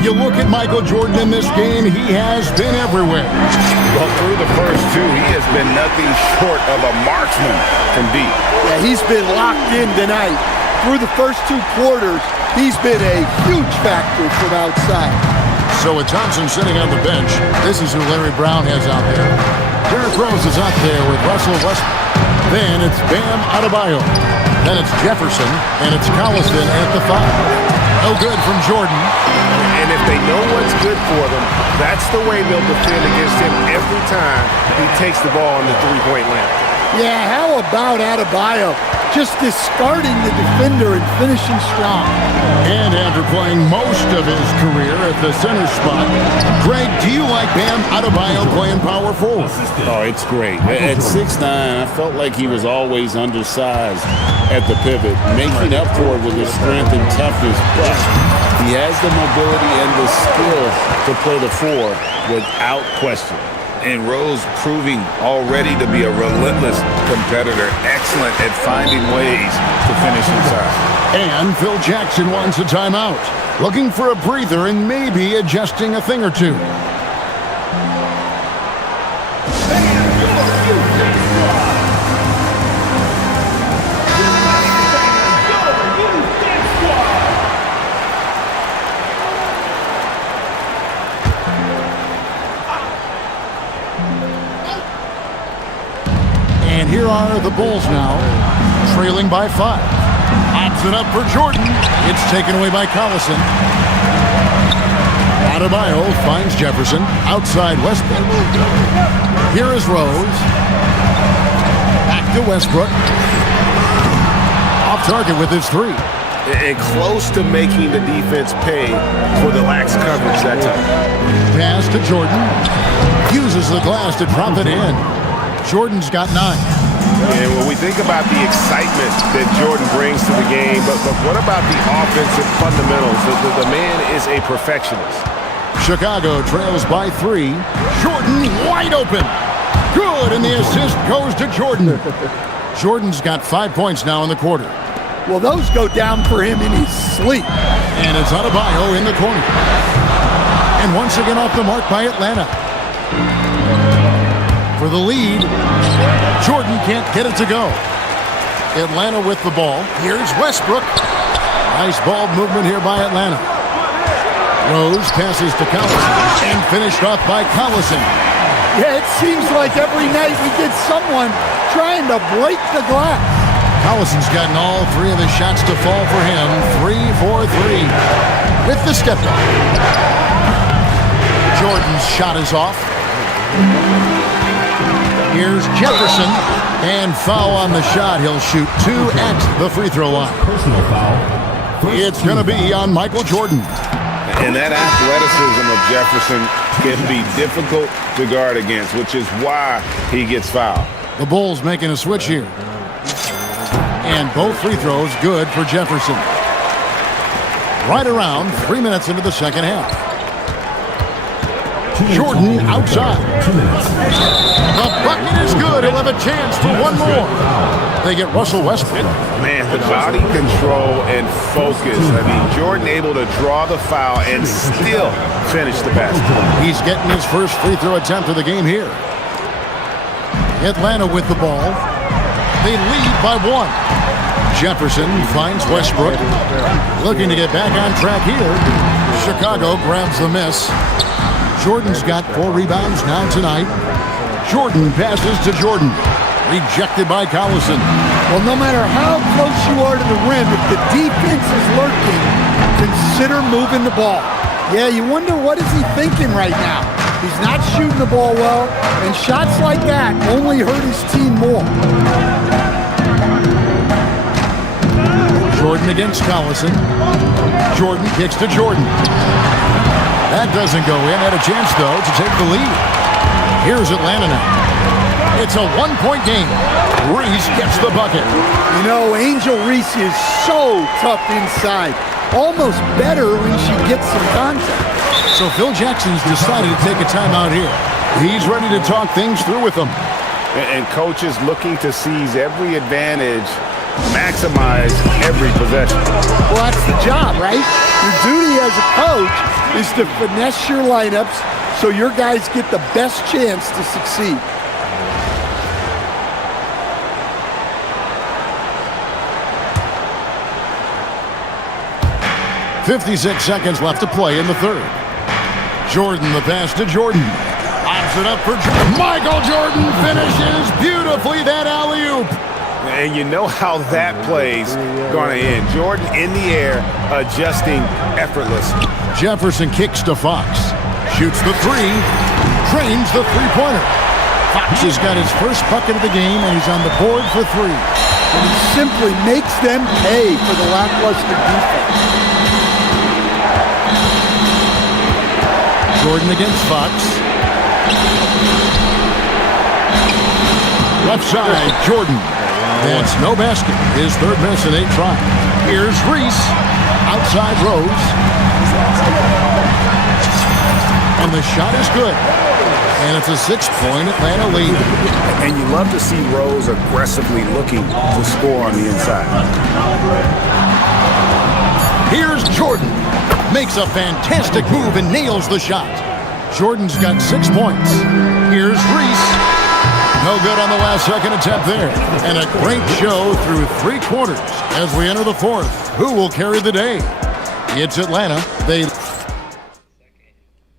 You look at Michael Jordan in this game, he has been everywhere. Well, through the first 2, he has been nothing short of a marksman from deep. Yeah, he's been locked in tonight. Through the first 2 quarters, he's been a huge factor from outside. So with Thompson sitting on the bench, this is who Larry Brown has out there. Derrick Rose is out there with Russell Westbrook. Then it's Bam Adebayo. Then it's Jefferson, and it's Collison at the 5. No good from Jordan. And if they know what's good for them, that's the way they'll defend against him every time he takes the ball on the 3-point line. Yeah, how about Adebayo just discarding the defender and finishing strong? And after playing most of his career at the center spot, Greg, do you like Bam Adebayo playing power forward? Oh, it's great. At 6'9", I felt like he was always undersized at the pivot, making up for it with his strength and toughness, but he has the mobility and the skill to play the 4 without question. And Rose proving already to be a relentless competitor, excellent at finding ways to finish inside. And Phil Jackson wants a timeout, looking for a breather and maybe adjusting a thing or 2. And here are the Bulls now, trailing by 5. Pops it up for Jordan. It's taken away by Collison. Adebayo finds Jefferson outside Westbrook. Here is Rose. to Westbrook. Off target with his three. And close to making the defense pay for the lax coverage that time. Pass to Jordan. Uses the glass to drop it in. Jordan's got 9. And when we think about the excitement that Jordan brings to the game, but what about the offensive fundamentals? The man is a perfectionist. Chicago trails by 3. Jordan wide open. Good, and the assist goes to Jordan. Jordan's got 5 points now in the quarter. Well, those go down for him in his sleep. And it's Adebayo in the corner. And once again off the mark by Atlanta. For the lead, Jordan can't get it to go. Atlanta with the ball. Here's Westbrook. Nice ball movement here by Atlanta. Rose passes to Collison and finished off by Collison. Yeah, it seems like every night we get someone trying to break the glass. Collison's gotten all 3 of the shots to fall for him. 3 for 3 with the step back. Jordan's shot is off. Here's Jefferson, and foul on the shot. He'll shoot 2 at the free throw line. Personal foul. It's going to be on Michael Jordan. And that athleticism of Jefferson can be difficult to guard against, which is why he gets fouled. The Bulls making a switch here. And both free throws good for Jefferson. Right around 3 minutes into the second half. Jordan outside. The bucket is good. He'll have a chance for one more. They get Russell Westbrook. Man, the body control and focus. I mean, Jordan able to draw the foul and still finish the basket. He's getting his first free throw attempt of the game here. Atlanta with the ball. They lead by 1. Jefferson finds Westbrook. Looking to get back on track here. Chicago grabs the miss. Jordan's got 4 rebounds now tonight. Jordan passes to Jordan. Rejected by Collison. Well, no matter how close you are to the rim, if the defense is lurking, consider moving the ball. Yeah, you wonder what is he thinking right now. He's not shooting the ball well, and shots like that only hurt his team more. Jordan against Collison. Jordan kicks to Jordan. That doesn't go in. Had a chance, though, to take the lead. Here's Atlanta now. It's a 1-point game. Reese gets the bucket. You know, Angel Reese is so tough inside. Almost better when she gets some contact. So Phil Jackson's decided to take a timeout here. He's ready to talk things through with them. And coaches looking to seize every advantage, maximize every possession. Well, that's the job, right? Your duty as a coach is to finesse your lineups so your guys get the best chance to succeed. .56 seconds left to play in the third. Jordan, the pass to Jordan. Lobs it up for Jordan. Michael Jordan finishes beautifully that alley-oop. And you know how that play's going to end. Jordan in the air, adjusting effortless. Jefferson kicks to Fox. Shoots the 3. Drains the three-pointer. Fox has got his first bucket of the game, and he's on the board for 3. And he simply makes them pay for the lackluster defense. Jordan against Fox. Left side, Jordan. That's no basket. His third miss in 8 tries. Here's Reese. Outside Rose. And the shot is good. And it's a 6-point Atlanta lead. And you love to see Rose aggressively looking to score on the inside. Here's Jordan. Makes a fantastic move and nails the shot. Jordan's got 6 points. Here's Reese. No good on the last second attempt there. And a great show through 3 quarters as we enter the fourth. Who will carry the day? It's Atlanta.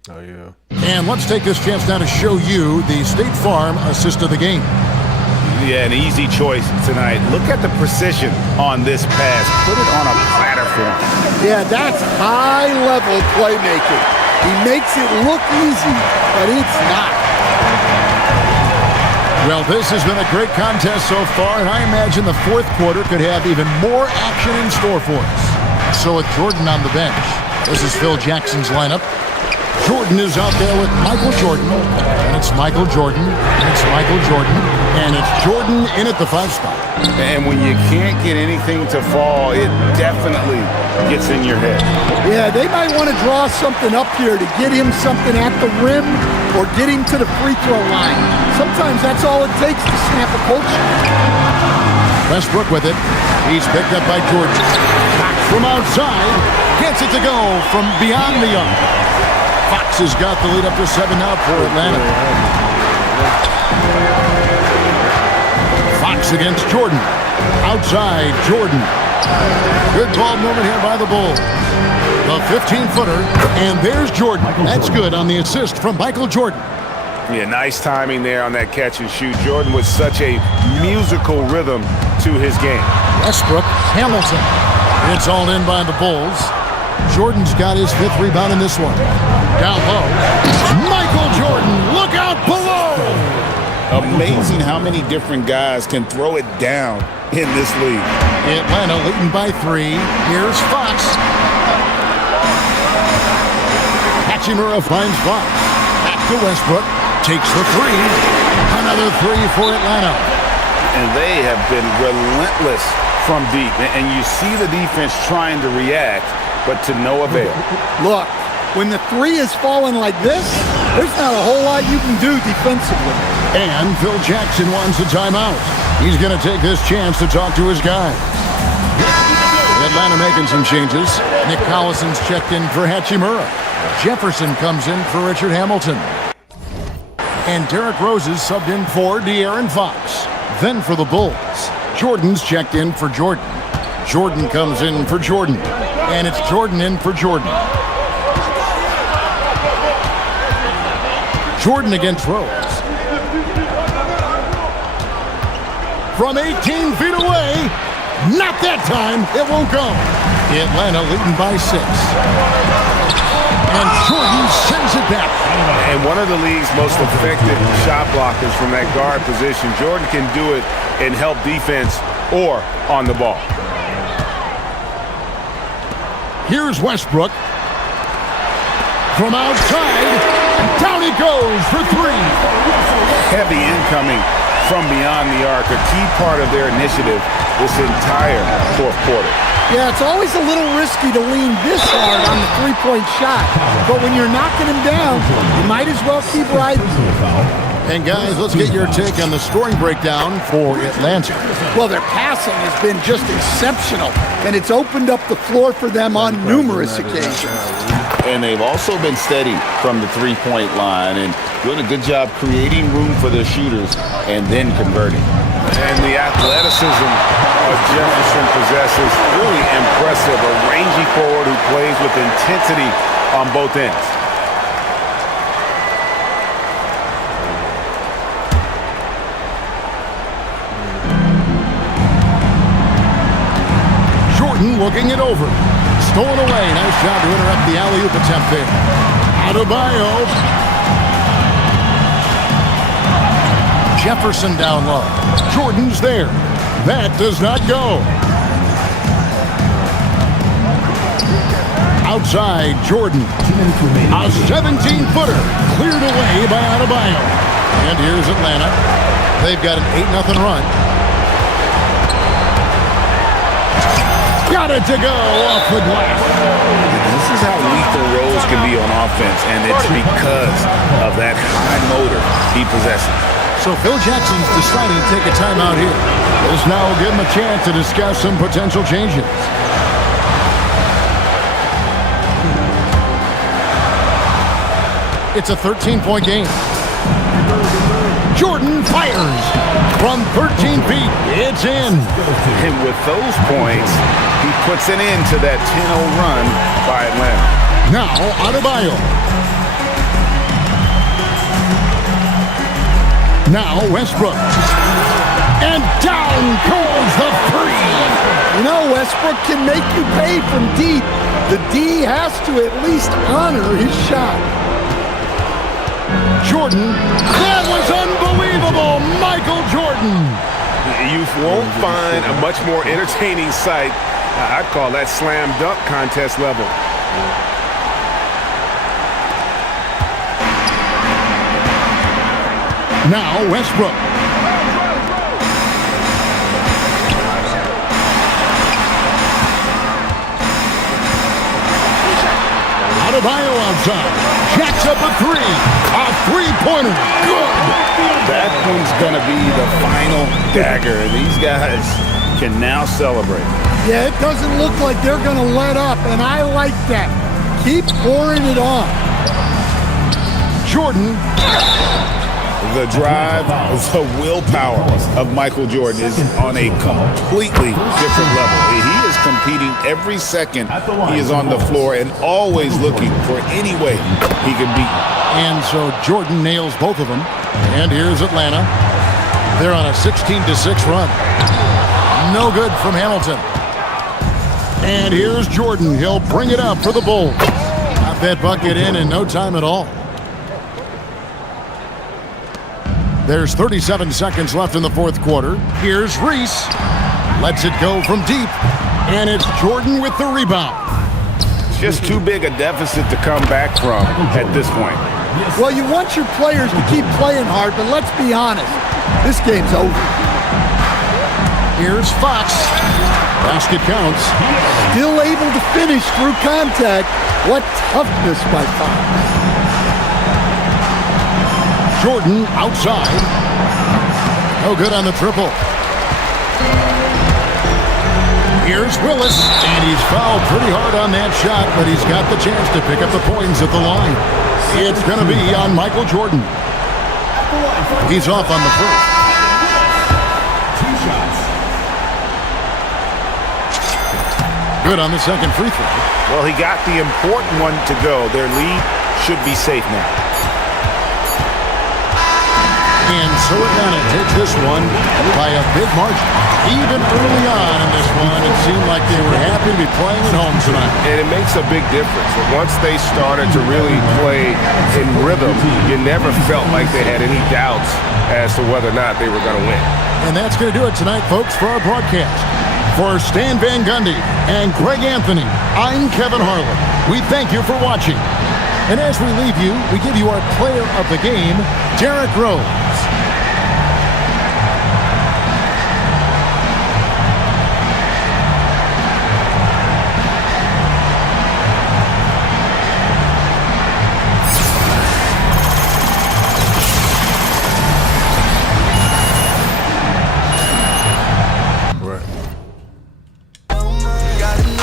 Oh, yeah. And let's take this chance now to show you the State Farm assist of the game. Yeah, an easy choice tonight. Look at the precision on this pass. Put it on a platter for him. Yeah, that's high-level playmaking. He makes it look easy, but it's not. Well, this has been a great contest so far, and I imagine the fourth quarter could have even more action in store for us. So with Jordan on the bench, this is Phil Jackson's lineup. Jordan is out there with Michael Jordan, and it's Michael Jordan, and it's Michael Jordan, and it's Jordan in at the 5 spot. And when you can't get anything to fall, it definitely gets in your head. Yeah, they might want to draw something up here to get him something at the rim or get him to the free throw line. Sometimes that's all it takes to snap a coach. Westbrook with it. He's picked up by Jordan. From outside, gets it to go from beyond the arc. Fox has got the lead up to 7 now for Atlanta. Fox against Jordan. Outside, Jordan. Good ball movement here by the Bulls. The 15-footer, and there's Jordan. That's good on the assist from Michael Jordan. Yeah, nice timing there on that catch and shoot. Jordan with such a musical rhythm to his game. Westbrook, Hamilton. It's all in by the Bulls. Jordan's got his 5th rebound in this one. Down low. Michael Jordan, look out below! Amazing how many different guys can throw it down in this league. Atlanta leading by 3. Here's Fox. Hachimura finds Fox. Back to Westbrook. Takes the 3. Another 3 for Atlanta. And they have been relentless from deep. And you see the defense trying to react, but to no avail. Look, when the 3 is falling like this, there's not a whole lot you can do defensively. And Phil Jackson wants a timeout. He's going to take this chance to talk to his guys. Atlanta making some changes. Nick Collison's checked in for Hachimura. Jefferson comes in for Richard Hamilton. And Derrick Rose is subbed in for De'Aaron Fox. Then for the Bulls, Jordan's checked in for Jordan. Jordan comes in for Jordan. And it's Jordan in for Jordan. Jordan against Rose. From 18 feet away. Not that time. It won't go. Atlanta leading by 6. And Jordan sends it back. And one of the league's most effective shot blockers from that guard position. Jordan can do it in help defense or on the ball. Here's Westbrook. From outside, down he goes for 3. Heavy incoming from beyond the arc, a key part of their initiative this entire fourth quarter. Yeah, it's always a little risky to lean this hard on the three-point shot. But when you're knocking him down, you might as well keep riding. And guys, let's get your take on the scoring breakdown for Atlanta. Well, their passing has been just exceptional, and it's opened up the floor for them on numerous occasions. And they've also been steady from the three-point line and doing a good job creating room for their shooters and then converting. And the athleticism Jefferson possesses, really impressive. A rangy forward who plays with intensity on both ends. Jordan looking it over. Stolen away. Nice job to interrupt the alley-oop attempt there. Adebayo. Jefferson down low. Jordan's there. That does not go. Outside, Jordan. A 17-footer cleared away by Adebayo. And here's Atlanta. They've got an 8-0 run. Got it to go off the glass. This is how lethal Rose can be on offense, and it's because of that high motor he possesses. So Phil Jackson's decided to take a timeout here. This now will give him a chance to discuss some potential changes. It's a 13-point game. Jordan fires from 13 feet. It's in. And with those points, he puts an end to that 10-0 run by Atlanta. Now, Adebayo. Now, Westbrook. And down goes the three. You know, Westbrook can make you pay from deep. The D has to at least honor his shot. Jordan. That was unbelievable. My Jordan. You won't find a much more entertaining sight. I'd call that slam dunk contest level. Now Westbrook. Adebayo outside. Jacks up a three. A three-pointer. Good. That one's going to be the final dagger. These guys can now celebrate. Yeah, it doesn't look like they're going to let up, and I like that. Keep pouring it on. Jordan. The drive, the willpower of Michael Jordan is on a completely different level. He is competing every second he is on the floor and always looking for any way he can beat. And so Jordan nails both of them. And here's Atlanta. They're on a 16-6 run. No good from Hamilton. And here's Jordan. He'll bring it up for the Bulls. Got that bucket in no time at all. There's 37 seconds left in the fourth quarter. Here's Reese. Lets it go from deep. And it's Jordan with the rebound. Just too big a deficit to come back from at this point. Well, you want your players to keep playing hard, but let's be honest. This game's over. Here's Fox. Basket counts. Still able to finish through contact. What toughness by Fox. Jordan outside. No good on the triple. Here's Willis, and he's fouled pretty hard on that shot, but he's got the chance to pick up the points at the line. It's going to be on Michael Jordan. He's off on the first. 2 shots. Good on the second free throw. Well, he got the important one to go. Their lead should be safe now. And so Atlanta takes this one by a big margin. Even early on in this one, it seemed like they were happy to be playing at home tonight. And it makes a big difference. Once they started to really play in rhythm, you never felt like they had any doubts as to whether or not they were going to win. And that's going to do it tonight, folks, for our broadcast. For Stan Van Gundy and Greg Anthony, I'm Kevin Harlan. We thank you for watching. And as we leave you, we give you our player of the game, Derrick Rose.